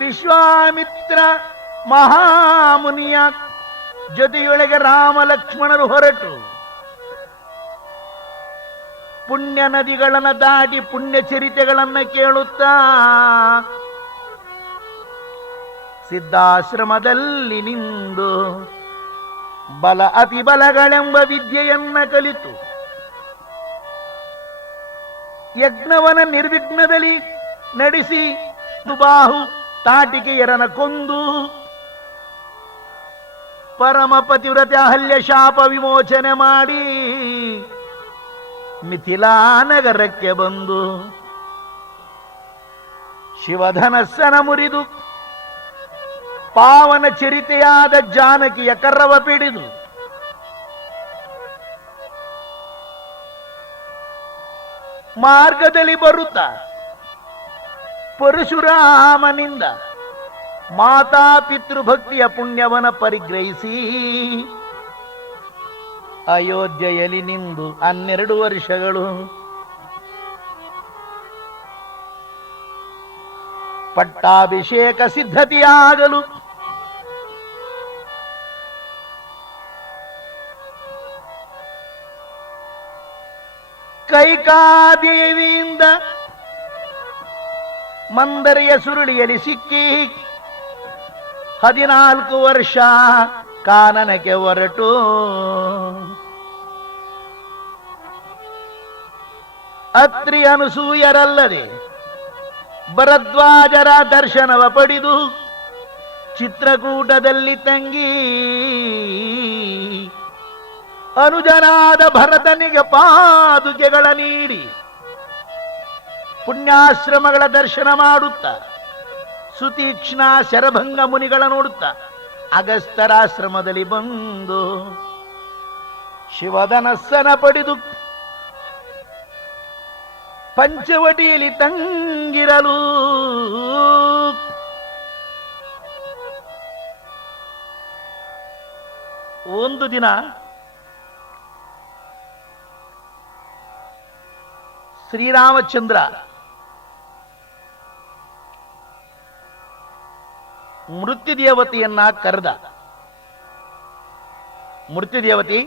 ವಿಶ್ವಾಮಿತ್ರ ಮಹಾಮುನಿಯ ಜೊತೆಯೊಳಗೆ ರಾಮ ಲಕ್ಷ್ಮಣರು ಹೊರಟು ಪುಣ್ಯ ನದಿಗಳನ್ನು ದಾಟಿ ಪುಣ್ಯ ಚರಿತೆಗಳನ್ನು ಕೇಳುತ್ತಾ ಸಿದ್ಧಾಶ್ರಮದಲ್ಲಿ ನಿಂದು ಬಲ ಅತಿ ಬಲಗಳೆಂಬ ವಿದ್ಯೆಯನ್ನ ಕಲಿತು ಯಜ್ಞವನ ನಿರ್ವಿಘ್ನದಲ್ಲಿ ನಡೆಸಿ ದುಬಾಹು ತಾಟಿಕೆಯರನ ಕೊಂದು ಪರಮ ಪತಿವ್ರತೆ ಅಹಲ್ಯ ಶಾಪ ವಿಮೋಚನೆ ಮಾಡಿ ಮಿಥಿಲಾ ನಗರಕ್ಕೆ ಬಂದು ಶಿವಧನಸ್ಸನ ಮುರಿದು ಪಾವನ ಚರಿತೆಯಾದ ಜಾನಕಿಯ ಕರವ ಪಿಡಿದು ಮಾರ್ಗದಲ್ಲಿ ಬರುತ್ತಾ ಪರಶುರಾಮನಿಂದ ಮಾತಾ ಪಿತೃಭಕ್ತಿಯ ಪುಣ್ಯವನ ಪರಿಗ್ರಹಿಸಿ ಅಯೋಧ್ಯೆಯಲ್ಲಿ ನಿಂದು 12 ವರ್ಷಗಳು ಪಟ್ಟಾಭಿಷೇಕ ಸಿದ್ಧತೆಯಾಗಲು ಕೈಕಾದೇವಿಯಿಂದ ಮಂದರೆಯ ಸುರುಳಿಯಲ್ಲಿ ಸಿಕ್ಕಿ 14 ವರ್ಷ ಕಾನನಕ್ಕೆ ಹೊರಟು ಅತ್ರಿ ಅನುಸೂಯರಲ್ಲದೆ ಭರದ್ವಾಜರ ದರ್ಶನವ ಪಡೆದು ಚಿತ್ರಕೂಟದಲ್ಲಿ ತಂಗಿ ಅನುಜನಾದ ಭರತನಿಗೆ ಪಾದುಕೆಗಳ ನೀಡಿ ಪುಣ್ಯಾಶ್ರಮಗಳ ದರ್ಶನ ಮಾಡುತ್ತಾ ಸುತೀಕ್ಷ್ಣ ಶರಭಂಗ ಮುನಿಗಳ ನೋಡುತ್ತಾ ಅಗಸ್ತ್ಯರಾಶ್ರಮದಲ್ಲಿ ಬಂದು ಶಿವಧನಸ್ಸನ ಪಡೆದು ಪಂಚವಟಿಯಲ್ಲಿ ತಂಗಿರಲು ಒಂದು ದಿನ ಶ್ರೀರಾಮಚಂದ್ರ ಮೃತ್ಯುದೇವತೆಯನ್ನ ಕರೆದ. ಮೃತ್ಯುದೇವತೆ,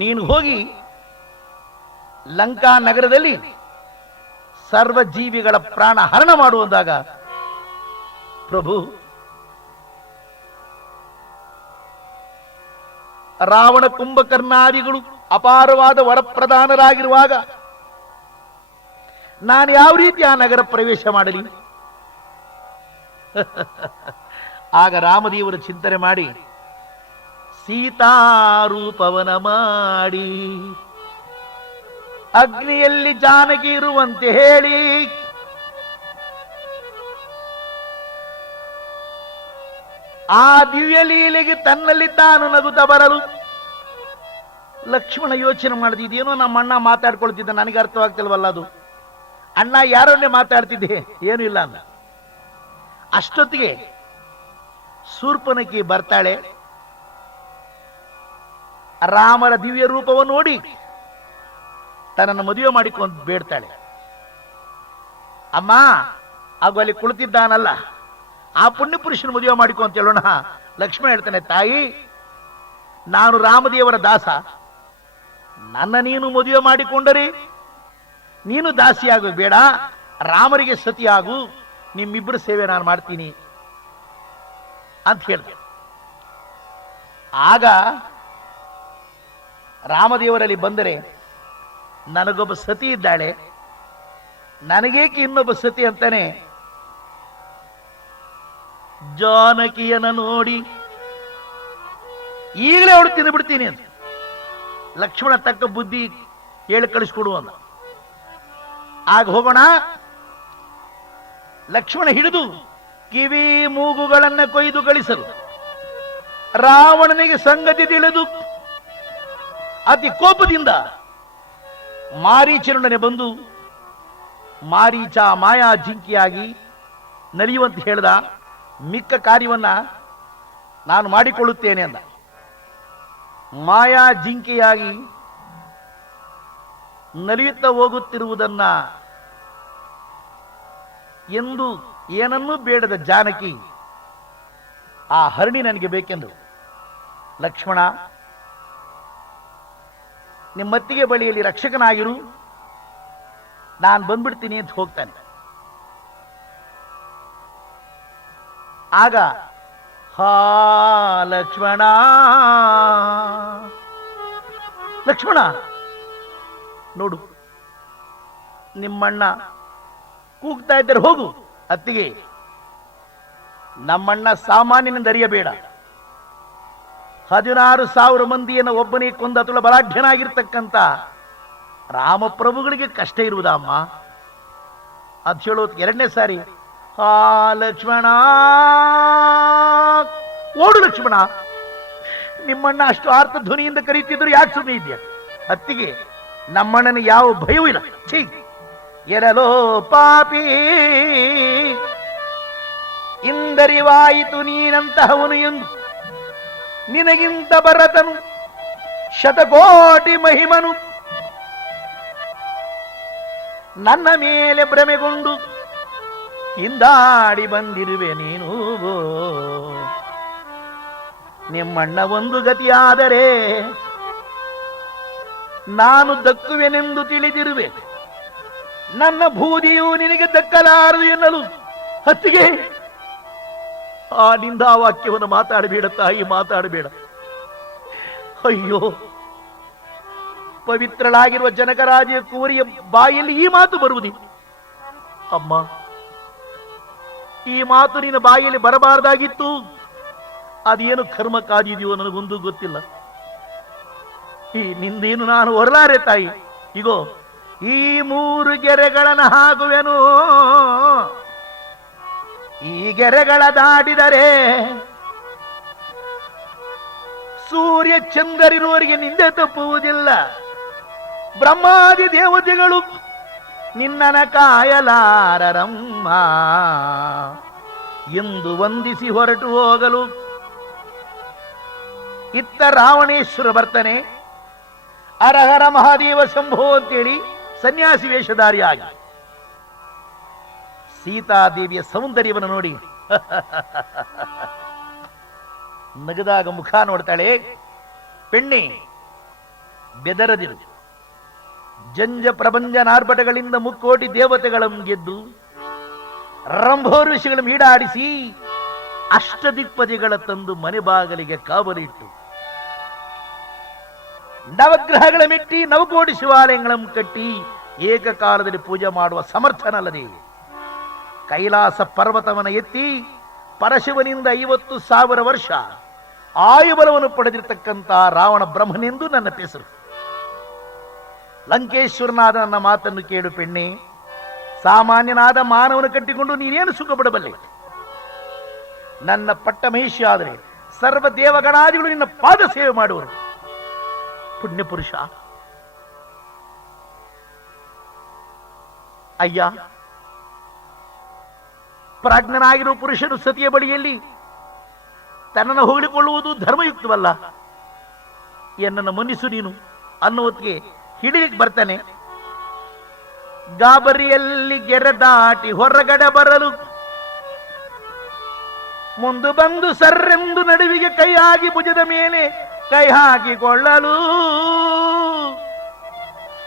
ನೀನು ಹೋಗಿ ಲಂಕಾ ನಗರದಲ್ಲಿ ಸರ್ವ ಜೀವಿಗಳ ಪ್ರಾಣ ಹರಣ ಮಾಡುವಂದಾಗ ಪ್ರಭು ರಾವಣ ಕುಂಭಕರ್ಣಾದಿಗಳು ಅಪಾರವಾದ ವರಪ್ರಧಾನರಾಗಿರುವಾಗ ನಾನು ಯಾವ ರೀತಿ ಆ ನಗರ ಪ್ರವೇಶ ಮಾಡಲಿ? ಆಗ ರಾಮದೇವರು ಚಿಂತನೆ ಮಾಡಿ ಸೀತಾರೂಪವನ ಮಾಡಿ ಅಗ್ನಿಯಲ್ಲಿ ಜಾನಕಿ ಇರುವಂತೆ ಹೇಳಿ ಆ ದಿವ್ಯ ಲೀಲೆಗೆ ತನ್ನಲ್ಲಿ ತಾನು ನಗುತ್ತಾ ಬರಲು ಲಕ್ಷ್ಮಣ ಯೋಚನೆ ಮಾಡಿದ, ಇದೇನೋ ನಮ್ಮ ಅಣ್ಣ ಮಾತಾಡ್ಕೊಳ್ತಿದ್ದ, ನನಗೆ ಅರ್ಥವಾಗ್ತಿಲ್ವಲ್ಲ ಅದು. ಅಣ್ಣ ಯಾರನ್ನೇ ಮಾತಾಡ್ತಿದ್ದೆ, ಏನು ಇಲ್ಲ ಅಂದ. ಅಷ್ಟೊತ್ತಿಗೆ ಶೂರ್ಪನಖಿ ಬರ್ತಾಳೆ. ರಾಮರ ದಿವ್ಯ ರೂಪವನ್ನು ನೋಡಿ ತನ್ನನ್ನು ಮದುವೆ ಮಾಡಿಕೊಂಡು ಬೇಡ್ತಾಳೆ. ಅಮ್ಮ, ಹಾಗೂ ಅಲ್ಲಿ ಕುಳಿತಿದ್ದಾನಲ್ಲ ಆ ಪುಣ್ಯ ಪುರುಷನ ಮದುವೆ ಮಾಡಿಕೊ ಅಂತ ಹೇಳೋಣ. ಲಕ್ಷ್ಮಣ ಹೇಳ್ತಾನೆ, ತಾಯಿ, ನಾನು ರಾಮದೇವರ ದಾಸ, ನನ್ನ ನೀನು ಮದುವೆ ಮಾಡಿಕೊಂಡರೆ ನೀನು ದಾಸಿಯಾಗು, ಬೇಡ ರಾಮರಿಗೆ ಸತಿಯಾಗು, ನಿಮ್ಮಿಬ್ಬರು ಸೇವೆ ನಾನು ಮಾಡ್ತೀನಿ ಅಂತ ಹೇಳಿದೆ. ಆಗ ರಾಮದೇವರಲ್ಲಿ ಬಂದರೆ, ನನಗೊಬ್ಬ ಸತಿ ಇದ್ದಾಳೆ, ನನಗೇಕೆ ಇನ್ನೊಬ್ಬ ಸತಿ ಅಂತಾನೆ ಜಾನಕಿಯನ ನೋಡಿ ಈಗಲೇ ಅವಳು ತಿಂದು ಬಿಡ್ತೀನಿ ಅಂತ ಲಕ್ಷ್ಮಣ ತಕ್ಕ ಬುದ್ಧಿ ಹೇಳಿ ಕಳಿಸ್ಕೊಡು ಅಂದ. ಆಗ ಹೋಗೋಣ. ಲಕ್ಷ್ಮಣ ಹಿಡಿದು ಕಿವಿ ಮೂಗುಗಳನ್ನ ಕೊಯ್ದು ಕಳಿಸಲು ರಾವಣನಿಗೆ ಸಂಗತಿ ತಿಳಿದು ಅತಿ ಕೋಪದಿಂದ ಮಾರೀಚನೊಡನೆ ಬಂದು ಮಾರೀಚ ಮಾಯಾ ಜಿಂಕಿಯಾಗಿ ನಲಿಯುವಂತೆ ಹೇಳ್ದ. ಮಿಕ್ಕ ಕಾರ್ಯವನ್ನ ನಾನು ಮಾಡಿಕೊಳ್ಳುತ್ತೇನೆ ಅಂದ. ಮಾಯಾ ಜಿಂಕೆಯಾಗಿ ನಲಿಯುತ್ತಾ ಹೋಗುತ್ತಿರುವುದನ್ನ ಎಂದು ಏನನ್ನೂ ಬೇಡದ ಜಾನಕಿ ಆ ಹರಣಿ ನನಗೆ ಬೇಕೆಂದು, ಲಕ್ಷ್ಮಣ ನಿಮ್ಮತ್ತಿಗೆ ಬಳಿಯಲ್ಲಿ ರಕ್ಷಕನಾಗಿರು, ನಾನು ಬಂದ್ಬಿಡ್ತೀನಿ ಅಂತ ಹೋಗ್ತಾನೆ. ಆಗ ಹಾ ಲಕ್ಷ್ಮಣ ಲಕ್ಷ್ಮಣ ನೋಡು, ನಿಮ್ಮಣ್ಣ ಕೂಗ್ತಾ ಇದ್ದರೆ ಹೋಗು ಅತ್ತಿಗೆ. ನಮ್ಮಣ್ಣ ಸಾಮಾನ್ಯನಿಂದ ಅರಿಯಬೇಡ. 16,000 ಮಂದಿಯನ್ನು ಒಬ್ಬನೇ ಕೊಂದ ತುಳ ಬಲಾಢ್ಯನಾಗಿರ್ತಕ್ಕಂಥ ರಾಮಪ್ರಭುಗಳಿಗೆ ಕಷ್ಟ ಇರುವುದಮ್ಮ ಅದು ಹೇಳೋದು. 2ನೇ ಸಾರಿ ಹಾ ಲಕ್ಷ್ಮಣ ಓಡು ಲಕ್ಷ್ಮಣ. ನಿಮ್ಮಣ್ಣ ಅಷ್ಟು ಆರ್ಥ ಧ್ವನಿಯಿಂದ ಕರೀತಿದ್ರು, ಯಾಕೆ ಸುಮ್ಮನೆ ಇದೆಯಾ ಅತ್ತಿಗೆ? ನಮ್ಮಣ್ಣನ ಯಾವ ಭಯವೂ ಇಲ್ಲ. ಛೀ ಎರಲೋ ಪಾಪಿ, ಇಂದರಿವಾಯಿತು ನೀನಂತಹವನು ಎಂದು. ನಿನಗಿಂತ ಭರತನು ಶತಕೋಟಿ ಮಹಿಮನು ನನ್ನ ಮೇಲೆ ಭ್ರಮೆಗೊಂಡು ಹಿಂದಾಡಿ ಬಂದಿರುವೆ ನೀನು. ನಿಮ್ಮಣ್ಣ ಒಂದು ಗತಿಯಾದರೆ ನಾನು ದಕ್ಕುವೆನೆಂದು ತಿಳಿದಿರುವೆ. ನನ್ನ ಬೂದಿಯು ನಿನಗೆ ದಕ್ಕಲಾರದು ಎನ್ನಲು ಹತ್ತಿಗೆ ಆ ನಿಂದಾವಾಕ್ಯವನ್ನು ಮಾತಾಡಬೇಡ ತಾಯಿ, ಮಾತಾಡಬೇಡ. ಅಯ್ಯೋ, ಪವಿತ್ರಳಾಗಿರುವ ಜನಕರಾಜ ಕುವರಿಯ ಬಾಯಲ್ಲಿ ಈ ಮಾತು ಬರುವುದಿಲ್ಲ. ಅಮ್ಮ, ಈ ಮಾತು ನಿನ್ನ ಬಾಯಲ್ಲಿ ಬರಬಾರದಾಗಿತ್ತು. ಅದೇನು ಕರ್ಮ ಕಾದಿದೆಯೋ ನನಗೊಂದು ಗೊತ್ತಿಲ್ಲ. ಈ ನಿಂದೇನು ನಾನು ಹೊರಲಾರೆ ತಾಯಿ. ಇಗೋ ಈ 3 ಗೆರೆಗಳನ್ನು ಹಾಕುವೆನು. ಈ ಗೆರೆಗಳ ದಾಟಿದರೆ ಸೂರ್ಯ ಚಂದ್ರರಿರುವವರಿಗೆ ನಿಂದೆ ತಪ್ಪುವುದಿಲ್ಲ. ಬ್ರಹ್ಮಾದಿ ದೇವತೆಗಳು ನಿನ್ನನ ಕಾಯಲಾರರಮ್ಮ ಎಂದು ವಂದಿಸಿ ಹೊರಟು ಹೋಗಲು ಇತ್ತ ರಾವಣೇಶ್ವರ ಬರ್ತಾನೆ. ಹರಹರ ಮಹಾದೇವ ಶಂಭೋ ಅಂತೇಳಿ ಸನ್ಯಾಸಿ ವೇಷಧಾರಿಯಾಗಿ ಸೀತಾದೇವಿಯ ಸೌಂದರ್ಯವನ್ನು ನೋಡಿ ನಗದಾಗ ಮುಖ ನೋಡ್ತಾಳೆ. ಪೆಣ್ಣೆ ಬೆದರದಿರು. ಜಂಜ ಪ್ರಪಂಚನಾರ್ಭಟಗಳಿಂದ ಮುಕ್ಕೋಟಿ ದೇವತೆಗಳನ್ನು ಗೆದ್ದು ರಂಭೋ ಋಷಿಗಳನ್ನು ಈಡಾಡಿಸಿ ಅಷ್ಟದಿಕ್ಪದಿಗಳ ತಂದು ಮನೆ ಬಾಗಿಲಿಗೆ ಕಾವಲಿಟ್ಟು ನವಗ್ರಹಗಳ ಮೆಟ್ಟಿ ನವಕೋಟಿ ಶಿವಾಲಯಗಳನ್ನು ಕಟ್ಟಿ ಏಕಕಾಲದಲ್ಲಿ ಪೂಜೆ ಮಾಡುವ ಸಮರ್ಥನಲ್ಲದೆ ಕೈಲಾಸ ಪರ್ವತವನ್ನು ಎತ್ತಿ ಪರಶಿವನಿಂದ 50,000 ವರ್ಷ ಆಯುಬಲವನ್ನು ಪಡೆದಿರತಕ್ಕಂಥ ರಾವಣ ಬ್ರಹ್ಮನೆಂದು ನನ್ನ ಹೆಸರು. ಲಂಕೇಶ್ವರನಾದ ನನ್ನ ಮಾತನ್ನು ಕೇಳು ಪೆಣ್ಣೆ. ಸಾಮಾನ್ಯನಾದ ಮಾನವನ ಕಟ್ಟಿಕೊಂಡು ನೀನೇನು ಸುಖ ಪಡಬಲ್ಲೆ? ನನ್ನ ಪಟ್ಟ ಮಹಿಷಿ ಆದರೆ ಸರ್ವ ದೇವಗಣಾದಿಗಳು ನಿನ್ನ ಪಾದ ಸೇವೆ ಮಾಡುವರು. ಪುಣ್ಯ ಪುರುಷ ಅಯ್ಯ, ಪ್ರಾಜ್ಞನಾಗಿರುವ ಪುರುಷನು ಸತಿಯ ಬಳಿಯಲ್ಲಿ ತನ್ನನ್ನು ಹೊಗಳಿಕೊಳ್ಳುವುದು ಧರ್ಮಯುಕ್ತವಲ್ಲ. ಎನ್ನನ್ನು ಮನ್ನಿಸು ನೀನು ಅನ್ನುವತ್ತಿಗೆ ಹಿಡಿಲಿಕ್ಕೆ ಬರ್ತಾನೆ. ಗಾಬರಿಯಲ್ಲಿ ಗೆರೆ ದಾಟಿ ಹೊರಗಡೆ ಬರಲು ಮುಂದು ಬಂದು ಸರ್ರೆಂದು ನಡುವಿಗೆ ಕೈ ಹಾಕಿ ಭುಜದ ಮೇಲೆ ಕೈ ಹಾಕಿಕೊಳ್ಳಲು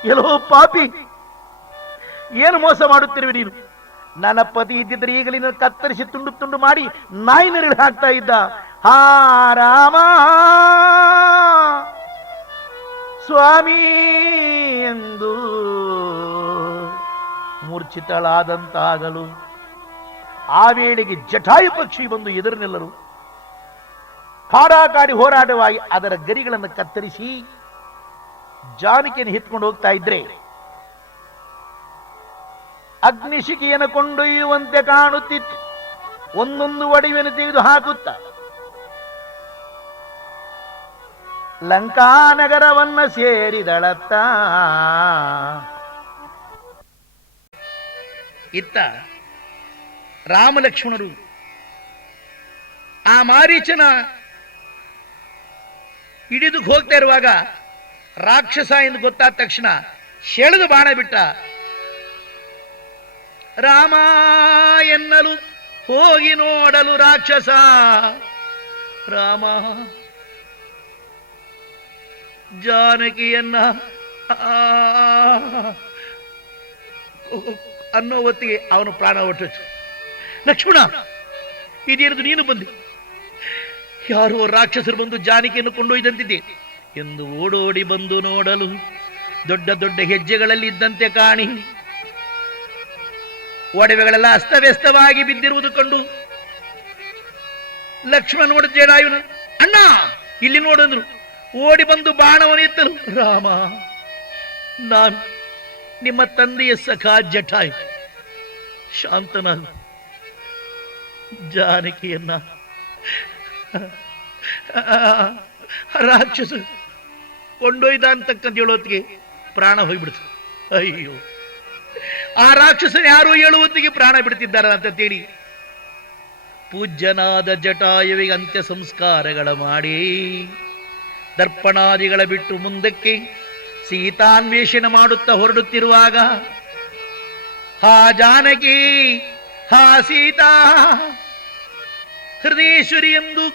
ಎಲ್ಲೋ ಪಾಪಿ, ಏನು ಮೋಸ ಮಾಡುತ್ತಿರುವೆ ನೀನು? ನನ್ನ ಪತಿ ಇದ್ದಿದ್ರೆ ಈಗಲೇ ಕತ್ತರಿಸಿ ತುಂಡು ತುಂಡು ಮಾಡಿ ನಾಯಿ ನರಿಳು ಹಾಕ್ತಾ ಇದ್ದ. ಹಾ ರಾಮ ಸ್ವಾಮಿ ಎಂದು ಮೂರ್ಛಿತಳಾದಂತಾಗಲು ಆ ವೇಳೆಗೆ ಜಟಾಯು ಪಕ್ಷಿ ಬಂದು ಎದುರು ನಿಲ್ಲರು. ಕಾಡಾಕಾಡಿ ಹೋರಾಟವಾಗಿ ಅದರ ಗರಿಗಳನ್ನು ಕತ್ತರಿಸಿ ಜಾನಕಿಯನ್ನು ಎತ್ಕೊಂಡು ಹೋಗ್ತಾ ಇದ್ರೆ ಅಗ್ನಿಶಿಖೆಯನ್ನು ಕೊಂಡೊಯ್ಯುವಂತೆ ಕಾಣುತ್ತಿತ್ತು. ಒಂದೊಂದು ಒಡವೆಯನ್ನು ತೆಗೆದು ಹಾಕುತ್ತ ಲಂಕಾನಗರವನ್ನ ಸೇರಿದಳತ್ತ. ಇತ್ತ ರಾಮಲಕ್ಷ್ಮಣರು ಆ ಮಾರೀಚನ ಹಿಡಿದು ಹೋಗ್ತಾ ಇರುವಾಗ ರಾಕ್ಷಸ ಎಂದು ಗೊತ್ತಾದ ತಕ್ಷಣ ಸೆಳೆದು ಬಾಣ ಬಿಟ್ಟ. ರಾಮ ಎನ್ನಲು ಹೋಗಿ ನೋಡಲು ರಾಕ್ಷಸ ರಾಮ ಜಾನಕಿಯನ್ನ ಅನ್ನೋ ಹೊತ್ತಿಗೆ ಅವನು ಪ್ರಾಣ ಹೊರಟು. ಲಕ್ಷ್ಮಣ, ಇದೇನದು ನೀನು ಬಂದಿ? ಯಾರೋ ರಾಕ್ಷಸರು ಬಂದು ಜಾನಕಿಯನ್ನು ಕೊಂಡೊಯ್ದಂತಿದೆ ಎಂದು ಓಡೋಡಿ ಬಂದು ನೋಡಲು ದೊಡ್ಡ ದೊಡ್ಡ ಹೆಜ್ಜೆಗಳಲ್ಲಿ ಇದ್ದಂತೆ ಕಾಣಿ ಒಡವೆಗಳೆಲ್ಲ ಅಸ್ತವ್ಯಸ್ತವಾಗಿ ಬಿದ್ದಿರುವುದು ಕಂಡು ಲಕ್ಷ್ಮಣ ನೋಡ ಜೇಡಾಯುನ ಅಣ್ಣ ಇಲ್ಲಿ ನೋಡಿದ್ರು. ಓಡಿ ಬಂದು ಬಾಣವನ್ನು ಎತ್ತಲು, ರಾಮ ನಾನು ನಿಮ್ಮ ತಂದೆಯ ಸಖಾ ಜಟಾಯು, ಶಾಂತನಾಗು. ಜಾನಕಿಯನ್ನ ರಾಕ್ಷಸ ಕೊಂಡೊಯ್ದ ಅಂತಕ್ಕಂತ ಹೇಳೋತ್ತಿಗೆ ಪ್ರಾಣ ಹೋಗ್ಬಿಡ್ತು. ಅಯ್ಯೋ, ಆ ರಾಕ್ಷಸನ ಯಾರು ಹೇಳುವತ್ತಿಗೆ ಪ್ರಾಣ ಬಿಡ್ತಿದ್ದಾರೆ ಅಂತ ಹೇಳಿ ಪೂಜ್ಯನಾದ ಜಟಾಯುವಿಗೆ ಅಂತ್ಯ ಸಂಸ್ಕಾರಗಳ ಮಾಡಿ ದರ್ಪಣಾದಿಗಳ ಬಿಟ್ಟು ಮುಂದಕ್ಕೆ ಸೀತಾನ್ವೇಷಣ ಮಾಡುತ್ತಾ ಹೊರಡುತ್ತಿರುವಾಗ, ಹಾ ಜಾನಕಿ, ಹಾ ಸೀತಾ, ಹೃದಯೇಶ್ವರಿ ಎಂದು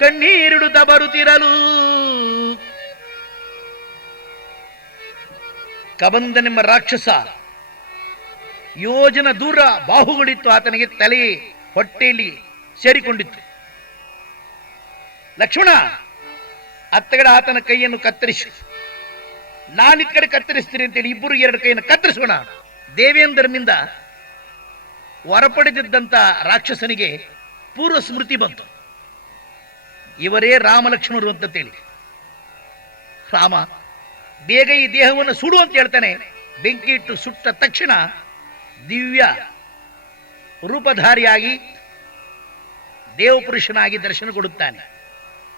ಕಣ್ಣೀರಿಡುತ್ತಾ ಬರುತ್ತಿರಲು ಕಬಂದನೆಂಬ ರಾಕ್ಷಸ ಯೋಜನ ದೂರ ಬಾಹುಗಳಿತ್ತು. ಆತನಿಗೆ ತಲೆ ಹೊಟ್ಟೆಯಲ್ಲಿ ಸೇರಿಕೊಂಡಿತ್ತು. ಲಕ್ಷ್ಮಣ, ಅತ್ತಗಡೆ ಆತನ ಕೈಯನ್ನು ಕತ್ತರಿಸು, ನಾನಿತ್ ಕಡೆ ಕತ್ತರಿಸ್ತೀನಿ ಅಂತೇಳಿ ಇಬ್ಬರು ಎರಡು ಕೈಯನ್ನು ಕತ್ತರಿಸೋಣ. ದೇವೇಂದ್ರನಿಂದ ಹೊರಪಡೆದಿದ್ದಂತ ರಾಕ್ಷಸನಿಗೆ ಪೂರ್ವ ಸ್ಮೃತಿ ಬಂತು. ಇವರೇ ರಾಮಲಕ್ಷ್ಮಣರು ಅಂತೇಳಿ. ರಾಮ ಬೇಗ ಈ ದೇಹವನ್ನು ಸುಡು ಅಂತ ಹೇಳ್ತಾನೆ. ಬೆಂಕಿ ಇಟ್ಟು ಸುಟ್ಟ ತಕ್ಷಣ ದಿವ್ಯ ರೂಪಧಾರಿಯಾಗಿ ದೇವಪುರುಷನಾಗಿ ದರ್ಶನ ಕೊಡುತ್ತಾನೆ.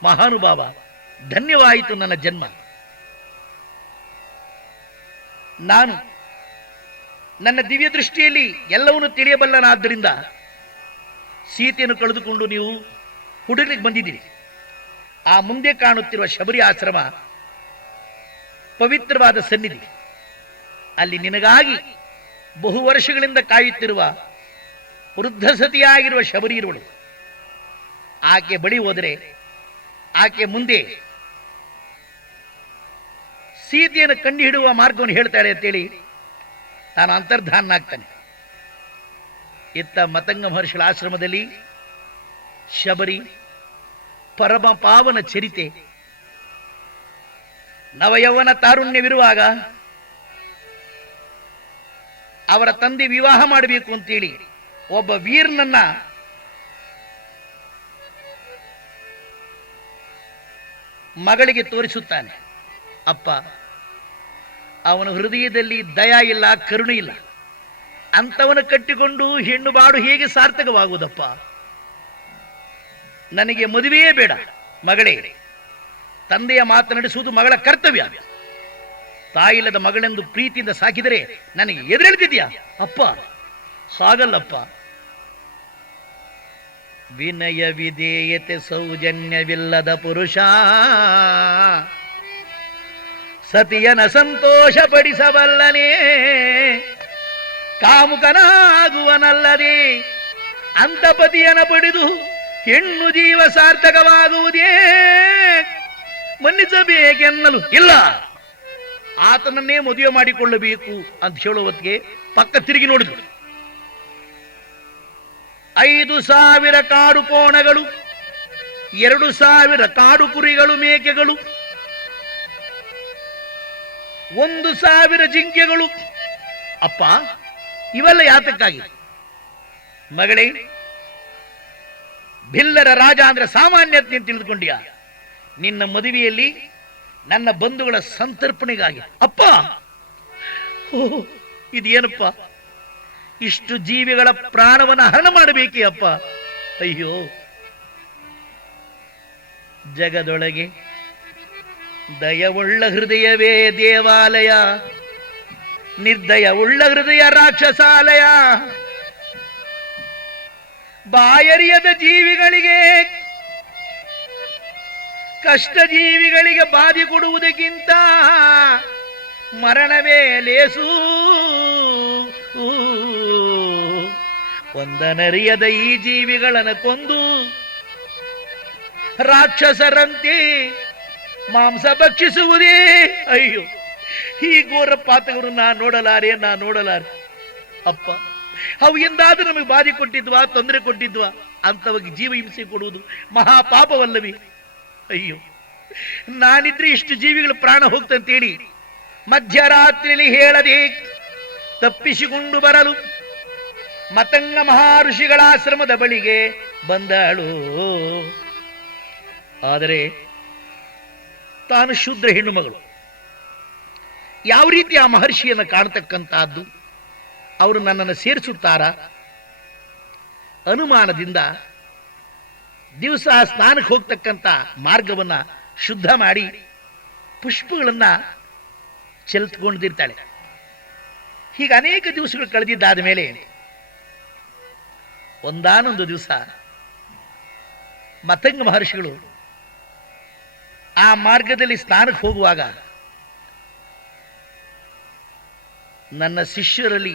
ಮಹಾನುಭಾವ, ಧನ್ಯವಾಯಿತು ನನ್ನ ಜನ್ಮ. ನಾನು ನನ್ನ ದಿವ್ಯ ದೃಷ್ಟಿಯಲ್ಲಿ ಎಲ್ಲವನ್ನು ತಿಳಿಯಬಲ್ಲನಾದ್ದರಿಂದ ಸೀತೆಯನ್ನು ಕಳೆದುಕೊಂಡು ನೀವು ಹುಡುಗರಿಗೆ ಬಂದಿದ್ದೀರಿ. ಆ ಮುಂದೆ ಕಾಣುತ್ತಿರುವ ಶಬರಿ ಆಶ್ರಮ ಪವಿತ್ರವಾದ ಸನ್ನಿಧಿ. ಅಲ್ಲಿ ನಿನಗಾಗಿ ಬಹು ವರ್ಷಗಳಿಂದ ಕಾಯುತ್ತಿರುವ ವೃದ್ಧ ಸತಿಯಾಗಿರುವ ಶಬರಿ ಇರುವಳು. ಆಕೆ ಬಳಿ ಹೋದರೆ ಆಕೆ ಮುಂದೆ ಸೀತೆಯನ್ನು ಕಂಡು ಹಿಡುವ ಮಾರ್ಗವನ್ನು ಹೇಳ್ತಾಳೆ ಅಂತೇಳಿ ತಾನು ಅಂತರ್ಧಾನನಾಗ್ತಾನೆ. ಇತ್ತ ಮತಂಗ ಮಹರ್ಷಿಗಳ ಆಶ್ರಮದಲ್ಲಿ ಶಬರಿ ಪರಮ ಪಾವನ ಚರಿತೆ, ನವಯೌವನ ತಾರುಣ್ಯವಿರುವಾಗ ಅವರ ತಂದೆ ವಿವಾಹ ಮಾಡಬೇಕು ಅಂತೇಳಿ ಒಬ್ಬ ವೀರನನ್ನ ಮಗಳಿಗೆ ತೋರಿಸುತ್ತಾನೆ. ಅಪ್ಪ, ಅವನ ಹೃದಯದಲ್ಲಿ ದಯ ಇಲ್ಲ, ಕರುಣೆ ಇಲ್ಲ. ಅಂತವನ ಕಟ್ಟಿಕೊಂಡು ಹೆಣ್ಣು ಬಾಡು ಹೇಗೆ ಸಾರ್ಥಕವಾಗುವುದಪ್ಪ? ನನಗೆ ಮದುವೆಯೇ ಬೇಡ ಮಗಳೇ. ತಂದೆಯ ಮಾತನಾಡಿಸುವುದು ಮಗಳ ಕರ್ತವ್ಯ. ತಾಯಿಲ್ಲದ ಮಗಳೆಂದು ಪ್ರೀತಿಯಿಂದ ಸಾಕಿದರೆ ನನಗೆ ಎದುರೆಳ್ತಿದ್ಯಾ? ಅಪ್ಪ, ಸಾಗಲ್ಲಪ್ಪ. ವಿನಯ ವಿಧೇಯತೆ ಸೌಜನ್ಯವಿಲ್ಲದ ಪುರುಷ ಸತಿಯನ ಸಂತೋಷ ಪಡಿಸಬಲ್ಲನೇ, ಕಾಮುಕನಾಗುವನಲ್ಲದೆ ಅಂತಪತಿಯನ ಪಡೆದು ಹೆಣ್ಣು ಜೀವ ಸಾರ್ಥಕವಾಗುವುದೇ ಮನ್ನಿಸಬೇಕೆನ್ನಲು ಇಲ್ಲ. ಆತನನ್ನೇ ಮದುವೆ ಮಾಡಿಕೊಳ್ಳಬೇಕು ಅಂತ ಹೇಳುವ ಹೊತ್ತಿಗೆ ಪಕ್ಕ ತಿರುಗಿ ನೋಡಿದ್ರು. 5,000 ಕಾಡು ಕೋಣಗಳು, 2,000 ಕಾಡು ಕುರಿಗಳು, ಮೇಕೆಗಳು, 1,000 ಜಿಂಕೆಗಳು. ಅಪ್ಪ, ಇವೆಲ್ಲ ಯಾತಕ್ಕಾಗಿ? ಮಗಳೇ, ಬಿಲ್ಲರ ರಾಜ ಅಂದ್ರೆ ಸಾಮಾನ್ಯತೆ ತಿಳಿದುಕೊಂಡಿಯಾ? ನಿನ್ನ ಮದುವೆಯಲ್ಲಿ ನನ್ನ ಬಂಧುಗಳ ಸಂತರ್ಪಣೆಗಾಗಿ. ಅಪ್ಪ, ಇದೇನಪ್ಪ, ಇಷ್ಟು ಜೀವಿಗಳ ಪ್ರಾಣವನ್ನು ಹರಣ ಮಾಡಬೇಕೇ ಅಪ್ಪ? ಅಯ್ಯೋ, ಜಗದೊಳಗೆ ದಯವುಳ್ಳ ಹೃದಯವೇ ದೇವಾಲಯ, ನಿರ್ದಯವುಳ್ಳ ಹೃದಯ ರಾಕ್ಷಸಾಲಯ. ಬಾಯರಿಯದ ಜೀವಿಗಳಿಗೆ, ಕಷ್ಟ ಜೀವಿಗಳಿಗೆ ಬಾಧಿ ಕೊಡುವುದಕ್ಕಿಂತ ಮರಣವೇ ಲೇಸು. ಒಂದನರಿಯದ ಈ ಜೀವಿಗಳನ್ನು ಕೊಂದು ರಾಕ್ಷಸರಂತೆ ಮಾಂಸ ಭಕ್ಷಿಸುವುದೇ. ಅಯ್ಯೋ, ಈ ಘೋರ ಪಾತಕರು ನಾ ನೋಡಲಾರೆ. ಅಪ್ಪ, ಅವು ಎಂದಾದ್ರೂ ನಮಗೆ ಬಾಧೆ ಕೊಟ್ಟಿದ್ವಾ, ತೊಂದರೆ ಕೊಟ್ಟಿದ್ವಾ? ಅಂತವಾಗಿ ಜೀವ ಹಿಂಸೆ ಕೊಡುವುದು ಮಹಾಪಾಪವಲ್ಲವೇ? ಅಯ್ಯೋ, ನಾನಿದ್ರೆ ಇಷ್ಟು ಜೀವಿಗಳ ಪ್ರಾಣ ಹೋಗ್ತಂತೇಳಿ ಮಧ್ಯರಾತ್ರಿಯಲ್ಲಿ ಹೇಳದೆ ತಪ್ಪಿಸಿಕೊಂಡು ಬರಲು ಮತಂಗ ಮಹರ್ಷಿಗಳ ಆಶ್ರಮದ ಬಳಿಗೆ ಬಂದಳು. ಆದರೆ ತಾನು ಶೂದ್ರ ಹೆಣ್ಣು ಮಗಳು. ಯಾವ ರೀತಿ ಆ ಮಹರ್ಷಿಯನ್ನು ಕಾಣತಕ್ಕಂತಹದ್ದು? ಅವರು ನನ್ನನ್ನು ಸೇರಿಸುತ್ತಾರ? ಅನುಮಾನದಿಂದ ದಿವಸ ಸ್ನಾನಕ್ಕೆ ಹೋಗ್ತಕ್ಕಂಥ ಮಾರ್ಗವನ್ನ ಶುದ್ಧ ಮಾಡಿ ಪುಷ್ಪಗಳನ್ನ ಚೆಲ್ತ್ಕೊಂಡಿರ್ತಾಳೆ. ಹೀಗೆ ಅನೇಕ ದಿವಸಗಳು ಕಳೆದಿದ್ದಾದ ಮೇಲೆ ಒಂದಾನೊಂದು ದಿವಸ ಮತಂಗ ಮಹರ್ಷಿಗಳು ಆ ಮಾರ್ಗದಲ್ಲಿ ಸ್ನಾನಕ್ಕೆ ಹೋಗುವಾಗ ನನ್ನ ಶಿಷ್ಯರಲ್ಲಿ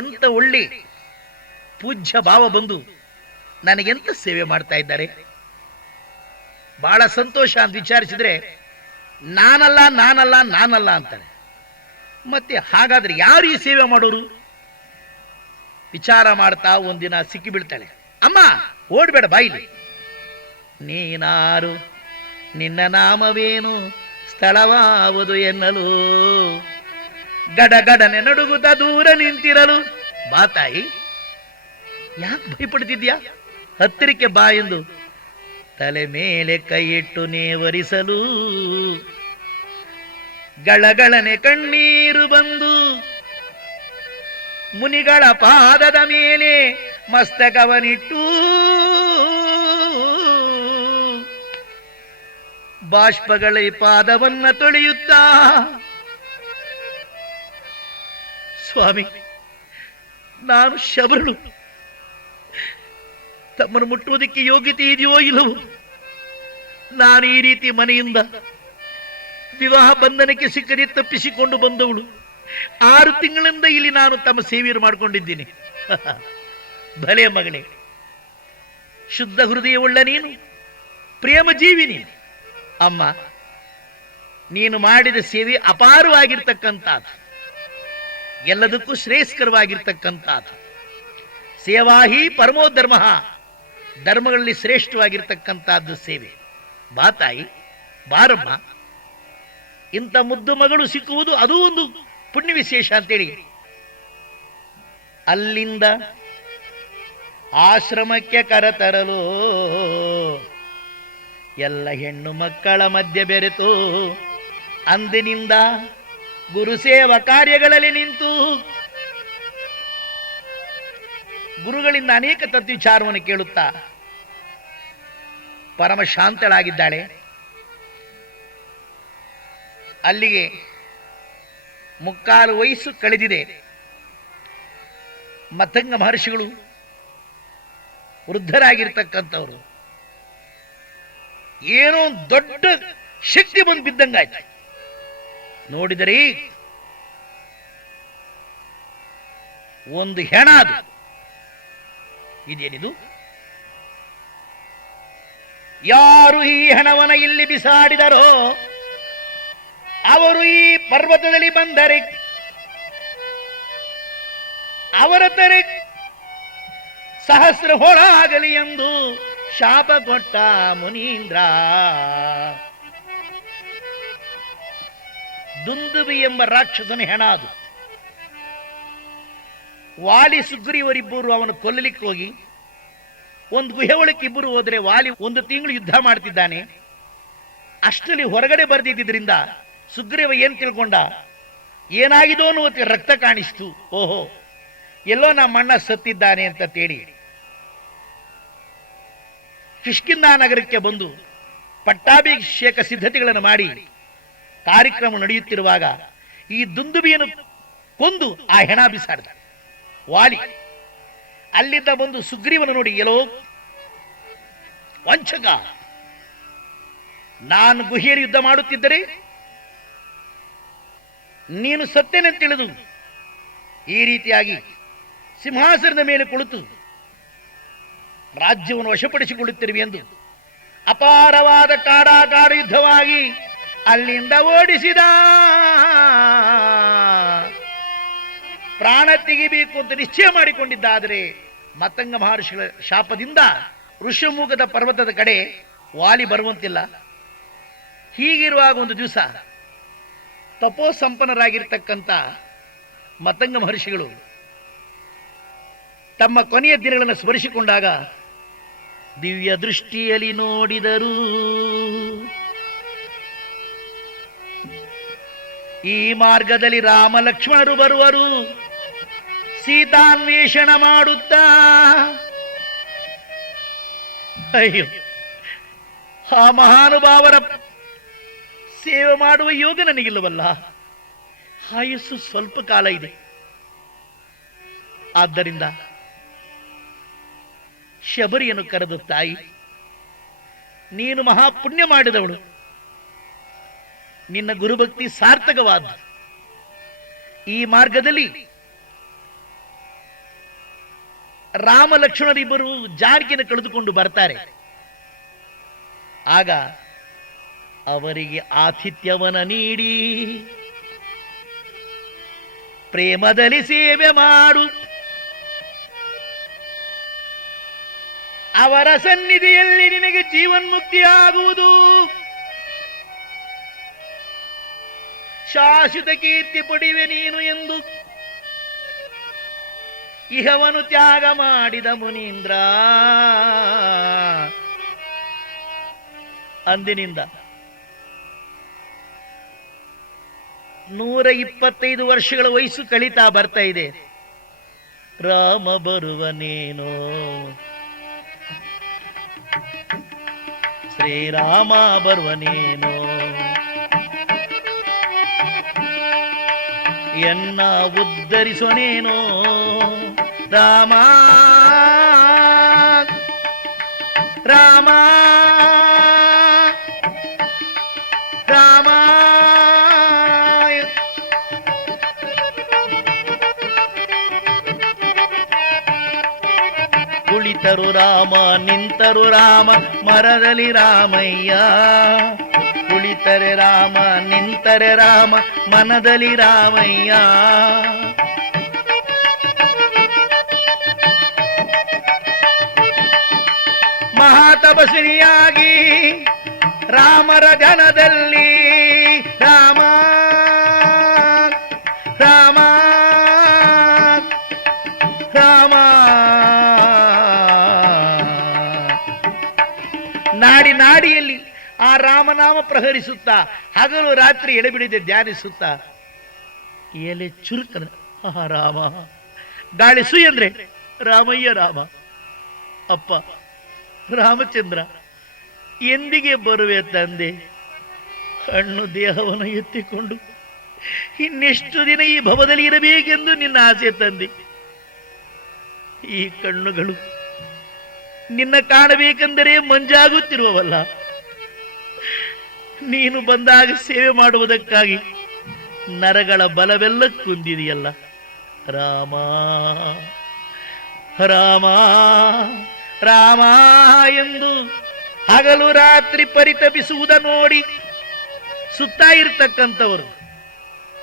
ಎಂತ ಒಳ್ಳೆ ಪೂಜ್ಯ ಭಾವ ಬಂದು ನನಗೆಂತ ಸೇವೆ ಮಾಡ್ತಾ ಇದ್ದಾರೆ, ಬಹಳ ಸಂತೋಷ ಅಂತ ವಿಚಾರಿಸಿದ್ರೆ ನಾನಲ್ಲ ಅಂತಾರೆ. ಮತ್ತೆ ಹಾಗಾದ್ರೆ ಯಾರು ಈ ಸೇವೆ ಮಾಡೋರು? ವಿಚಾರ ಮಾಡ್ತಾ ಒಂದಿನ ಸಿಕ್ಕಿ ಬೀಳ್ತಾಳೆ. ಅಮ್ಮ, ಓಡ್ಬೇಡ, ಬಾಯಿಲಿ. ನೀನಾರು, ನಿನ್ನ ನಾಮವೇನು, ಸ್ಥಳವಾವುದು ಎನ್ನಲು, ಗಡಗಡನೆ ನಡುಗುತ್ತಾ ದೂರ ನಿಂತಿರಲು. ಬಾ ತಾಯಿ, ಯಾಕೆ ಭಯಪಡ್ತಿದ್ಯಾ? ಹತ್ತಿರಕ್ಕೆ ಬಾ ಎಂದು ತಲೆ ಮೇಲೆ ಕೈಯಿಟ್ಟು ನೇವರಿಸಲು ಗಳಗಳನೆ ಕಣ್ಣೀರು ಬಂದು ಮುನಿಗಳ ಪಾದದ ಮೇಲೆ ಮಸ್ತಕವನಿಟ್ಟು ಬಾಷ್ಪಗಳ ಪಾದವನ್ನ ತೊಳೆಯುತ್ತಾ, ಸ್ವಾಮಿ, ನಾನು ಶಬರಳು, ತಮ್ಮನ್ನು ಮುಟ್ಟುವುದಕ್ಕೆ ಯೋಗ್ಯತೆ ಇದೆಯೋ ಇಲ್ಲವೋ? ನಾನು ಈ ರೀತಿ ಮನೆಯಿಂದ ವಿವಾಹ ಬಂಧನಕ್ಕೆ ಸಿಕ್ಕದೆ ತಪ್ಪಿಸಿಕೊಂಡು ಬಂದವಳು. 6 ತಿಂಗಳಿಂದ ಇಲ್ಲಿ ನಾನು ತಮ್ಮ ಸೇವೆಯನ್ನು ಮಾಡಿಕೊಂಡಿದ್ದೀನಿ. ಭಲೆ ಮಗಳೇ, ಶುದ್ಧ ಹೃದಯವುಳ್ಳ ನೀನು, ಪ್ರೇಮ ಜೀವಿ ನೀನು. ಅಮ್ಮ, ನೀನು ಮಾಡಿದ ಸೇವೆ ಅಪಾರವಾಗಿರ್ತಕ್ಕಂಥದ್ದು, ಎಲ್ಲದಕ್ಕೂ ಶ್ರೇಷ್ಠಕರವಾಗಿರ್ತಕ್ಕಂಥದ್ದು. ಸೇವಾಹಿ ಪರಮೋ ಧರ್ಮ, ಧರ್ಮಗಳಲ್ಲಿ ಶ್ರೇಷ್ಠವಾಗಿರ್ತಕ್ಕಂಥದ್ದು ಸೇವೆ. ಬಾ ತಾಯಿ, ಬಾರಮ್ಮ. ಇಂಥ ಮುದ್ದು ಮಗಳು ಸಿಕ್ಕುವುದು ಅದೂ ಒಂದು ಪುಣ್ಯ ವಿಶೇಷ ಅಂತೇಳಿ ಅಲ್ಲಿಂದ ಆಶ್ರಮಕ್ಕೆ ಕರೆತರಲು ಎಲ್ಲ ಹೆಣ್ಣು ಮಕ್ಕಳ ಮಧ್ಯೆ ಬೆರೆತು ಅಂದಿನಿಂದ ಗುರುಸೇವಾ ಕಾರ್ಯಗಳಲ್ಲಿ ನಿಂತು ಗುರುಗಳಿಂದ ಅನೇಕ ತತ್ವಿಚಾರವನ್ನು ಕೇಳುತ್ತಾ ಪರಮ ಶಾಂತಳಾಗಿದ್ದಾಳೆ. ಅಲ್ಲಿಗೆ 3/4 ವಯಸ್ಸು ಕಳೆದಿದೆ. ಮತಂಗ ಮಹರ್ಷಿಗಳು ವೃದ್ಧರಾಗಿರ್ತಕ್ಕಂಥವ್ರು. ಏನೋ ದೊಡ್ಡ ಶಕ್ತಿ ಬಂದು ಬಿದ್ದಂಗಾಯ್ತು. ನೋಡಿದರೆ ಒಂದು ಹೆಣ, ಅದು ಇದೇನಿದು? ಯಾರು ಈ ಹೆಣವನ್ನ ಇಲ್ಲಿ ಬಿಸಾಡಿದರೋ ಅವರು ಈ ಪರ್ವತದಲ್ಲಿ ಬಂದರೆ ಅವರ tere ಸಹಸ್ರ ಹೋರಾಗಲಿ ಎಂದು ಶಾಪ ಕೊಟ್ಟ ಮುನೀಂದ್ರ. ದುಂದುಬಿ ಎಂಬ ರಾಕ್ಷಸನ ಹೆಣ ಅದು. ವಾಲಿ ಸುಗ್ರೀವರಿಬ್ಬರು ಅವನು ಕೊಲ್ಲಲಿಕ್ಕೆ ಹೋಗಿ ಒಂದು ಗುಹೆ ಒಳಕ್ಕೆ ಇಬ್ಬರು ಹೋದ್ರೆ ವಾಲಿ 1 ತಿಂಗಳು ಯುದ್ಧ ಮಾಡ್ತಿದ್ದಾನೆ. ಅಷ್ಟರಲ್ಲಿ ಹೊರಗಡೆ ಬರ್ದಿದ್ದರಿಂದ ಸುಗ್ರೀವ ಏನ್ ತಿಳ್ಕೊಂಡ, ಏನಾಗಿದೋ ಅನ್ನುವ ರಕ್ತ ಕಾಣಿಸ್ತು. ಓಹೋ, ಎಲ್ಲೋ ನಮ್ಮ ಅಣ್ಣ ಸತ್ತಿದ್ದಾನೆ ಅಂತ ತೇಡಿ ಕಿಷ್ಕಿಂಧ ನಗರಕ್ಕೆ ಬಂದು ಪಟ್ಟಾಭಿಷೇಕ ಸಿದ್ಧತೆಗಳನ್ನು ಮಾಡಿ ಕಾರ್ಯಕ್ರಮ ನಡೆಯುತ್ತಿರುವಾಗ ಈ ದುಂದುಬಿಯನ್ನು ಕೊಂದು ಆ ಹೆಣ ಬಿಸಾಡಿದ ವಾಲಿ. ಅಲ್ಲಿಂದ ಬಂದು ಸುಗ್ರೀವನು ನೋಡಿ, ಎಲ್ಲೋ ವಂಚಕ, ನಾನು ಗುಹೆಯಲ್ಲಿ ಯುದ್ಧ ಮಾಡುತ್ತಿದ್ದರೆ ನೀನು ಸತ್ಯನೆಂದು ತಿಳಿದು ಈ ರೀತಿಯಾಗಿ ಸಿಂಹಾಸನದ ಮೇಲೆ ಕುಳಿತು ರಾಜ್ಯವನ್ನು ವಶಪಡಿಸಿಕೊಳ್ಳುತ್ತಿರುವೆ ಎಂದು ಅಪಾರವಾದ ಕಾಡಾಕಾಡ ಯುದ್ಧವಾಗಿ ಅಲ್ಲಿಂದ ಓಡಿಸಿದ. ಪ್ರಾಣ ತೆಗಿಬೇಕು ಅಂತ ನಿಶ್ಚಯ ಮಾಡಿಕೊಂಡಿದ್ದಾದರೆ ಮತ್ತಂಗ ಮಹರ್ಷಿಗಳ ಶಾಪದಿಂದ ಋಷಮುಖದ ಪರ್ವತದ ಕಡೆ ವಾಲಿ ಬರುವಂತಿಲ್ಲ. ಹೀಗಿರುವಾಗ ಒಂದು ದಿವಸ ತಪೋಸಂಪನ್ನರಾಗಿರ್ತಕ್ಕಂಥ ಮತಂಗ ಮಹರ್ಷಿಗಳು ತಮ್ಮ ಕೊನೆಯ ದಿನಗಳನ್ನು ಸ್ಮರಿಸಿಕೊಂಡಾಗ ದಿವ್ಯ ದೃಷ್ಟಿಯಲ್ಲಿ ನೋಡಿದರು. ಈ ಮಾರ್ಗದಲ್ಲಿ ರಾಮ ಲಕ್ಷ್ಮಣರು ಬರುವರು, ಸೀತಾನ್ವೇಷಣ ಮಾಡುತ್ತಾ. ಅಯ್ಯೋ, ಆ ಮಹಾನುಭಾವರ ಸೇವೆ ಮಾಡುವ ಯೋಗ ನನಗಿಲ್ಲವಲ್ಲ. ಆಯಸ್ಸು ಸ್ವಲ್ಪ ಕಾಲ ಇದೆ. ಆದ್ದರಿಂದ ಶಬರಿಯನ್ನು ಕರೆದು, ತಾಯಿ, ನೀನು ಮಹಾಪುಣ್ಯ ಮಾಡಿದವಳು, ನಿನ್ನ ಗುರುಭಕ್ತಿ ಸಾರ್ಥಕವಾದ. ಈ ಮಾರ್ಗದಲ್ಲಿ ರಾಮ ಲಕ್ಷ್ಮಣರಿಬ್ಬರು ಜಾನಕಿಯನ್ನು ಕಳೆದುಕೊಂಡು ಬರ್ತಾರೆ. ಆಗ ಅವರಿಗೆ ಆತಿಥ್ಯವನ ನೀಡಿ ಪ್ರೇಮದಲ್ಲಿ ಸೇವೆ ಮಾಡು. ಅವರ ಸನ್ನಿಧಿಯಲ್ಲಿ ನಿನಗೆ ಜೀವನ್ಮುಕ್ತಿಯಾಗುವುದು, ಶಾಶ್ವತ ಕೀರ್ತಿ ಪಡೆಯುವೆ ನೀನು ಎಂದು ಇಹವನ್ನು ತ್ಯಾಗ ಮಾಡಿದ ಮುನೀಂದ್ರ. ಅಂದಿನಿಂದ 125 ವರ್ಷಗಳ ವಯಸ್ಸು ಕಳೀತಾ ಬರ್ತಾ ಇದೆ. ರಾಮ ಬರುವನೇನೋ, ಶ್ರೀರಾಮ ಬರುವನೇನೋ, ಎನ್ನ ಉದ್ಧರಿಸೋನೇನೋ ರಾಮ ರಾಮ ರಾಮ. ಕುಳಿತರು ರಾಮ, ನಿಂತರು ರಾಮ, ಮರದಲ್ಲಿ ರಾಮಯ್ಯ. ಕುಳಿತರೆ ರಾಮ, ನಿಂತರೆ ರಾಮ, ಮನದಲ್ಲಿ ರಾಮಯ್ಯ. ಮಹಾತಪಸ್ವಿನಿಯಾಗಿ ರಾಮರ ಜನದಲ್ಲಿ ರಾಮ ರಾಮ ರಾಮ. ನಾಡಿ ನಾಡಿಯಲ್ಲಿ ಆ ರಾಮನಾಮ ಪ್ರಹರಿಸುತ್ತಾ ಹಗಲು ರಾತ್ರಿ ಎಡೆಬಿಡದೆ ಧ್ಯಾನಿಸುತ್ತಾ ಎಲೆ ಚುರುಕನ ರಾಮ, ಗಾಳಿ ಸುಯ್ ಅಂದ್ರೆ ರಾಮಯ್ಯ ರಾಮ. ಅಪ್ಪ ರಾಮಚಂದ್ರ, ಎಂದಿಗೆ ಬರುವೆ ತಂದೆ? ಹಣ್ಣು ದೇಹವನ್ನು ಎತ್ತಿಕೊಂಡು ಇನ್ನೆಷ್ಟು ದಿನ ಈ ಭವದಲ್ಲಿ ಇರಬೇಕೆಂದು ನಿನ್ನ ಆಸೆ ತಂದೆ. ಈ ಕಣ್ಣುಗಳು ನಿನ್ನ ಕಾಣಬೇಕೆಂದರೆ ಮಂಜಾಗುತ್ತಿರುವವಲ್ಲ. ನೀನು ಬಂದಾಗ ಸೇವೆ ಮಾಡುವುದಕ್ಕಾಗಿ ನರಗಳ ಬಲವೆಲ್ಲ ಕುಂದಿದೆಯಲ್ಲ ರಾಮ ರಾಮ ರಾಮ ಎಂದು ಹಗಲು ರಾತ್ರಿ ಪರಿತಪಿಸುವುದ ನೋಡಿ ಸುತ್ತ ಇರ್ತಕ್ಕಂಥವರು,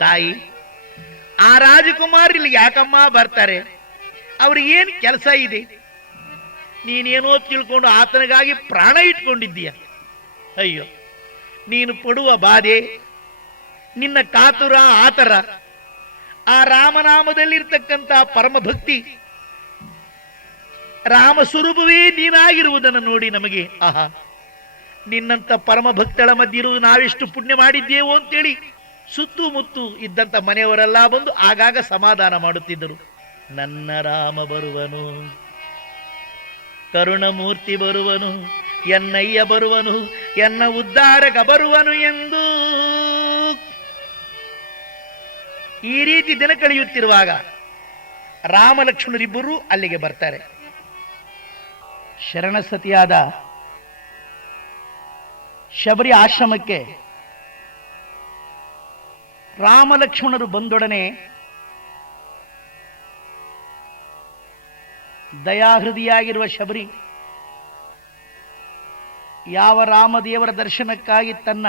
ತಾಯಿ ಆ ರಾಜಕುಮಾರ್ ಇಲ್ಲಿ ಯಾಕಮ್ಮ ಬರ್ತಾರೆ, ಅವ್ರಿಗೆ ಏನು ಕೆಲಸ ಇದೆ, ನೀನೇನೋ ತಿಳ್ಕೊಂಡು ಆತನಿಗಾಗಿ ಪ್ರಾಣ ಇಟ್ಕೊಂಡಿದ್ದೀಯ. ಅಯ್ಯೋ, ನೀನು ಪಡುವ ಬಾಧೆ, ನಿನ್ನ ಕಾತುರ ಆತರ, ಆ ರಾಮನಾಮದಲ್ಲಿರ್ತಕ್ಕಂಥ ಪರಮಭಕ್ತಿ, ರಾಮ ಸ್ವರೂಪವೇ ನೀನಾಗಿರುವುದನ್ನು ನೋಡಿ ನಮಗೆ ಆಹಾ, ನಿನ್ನಂತ ಪರಮ ಭಕ್ತಳ ಮಧ್ಯೆ ಇರುವುದು ನಾವೆಷ್ಟು ಪುಣ್ಯ ಮಾಡಿದ್ದೇವೋ ಅಂತೇಳಿ ಸುತ್ತಮುತ್ತು ಇದ್ದಂತ ಮನೆಯವರೆಲ್ಲ ಬಂದು ಆಗಾಗ ಸಮಾಧಾನ ಮಾಡುತ್ತಿದ್ದರು. ನನ್ನ ರಾಮ ಬರುವನು, ಕರುಣಮೂರ್ತಿ ಬರುವನು, ಎನ್ನಯ್ಯ ಬರುವನು, ಎನ್ನ ಉದ್ಧಾರಕ ಬರುವನು ಎಂದು ಈ ರೀತಿ ದಿನ ಕಳೆಯುತ್ತಿರುವಾಗ ರಾಮ ಲಕ್ಷ್ಮಣರಿಬ್ಬರೂ ಅಲ್ಲಿಗೆ ಬರ್ತಾರೆ. ಶರಣಸತಿಯಾದ ಶಬರಿ ಆಶ್ರಮಕ್ಕೆ ರಾಮ ಲಕ್ಷ್ಮಣರು ಬಂದೊಡನೆ ದಯಾಹೃದಿಯಾಗಿರುವ ಶಬರಿ ಯಾವ ರಾಮದೇವರ ದರ್ಶನಕ್ಕಾಗಿ ತನ್ನ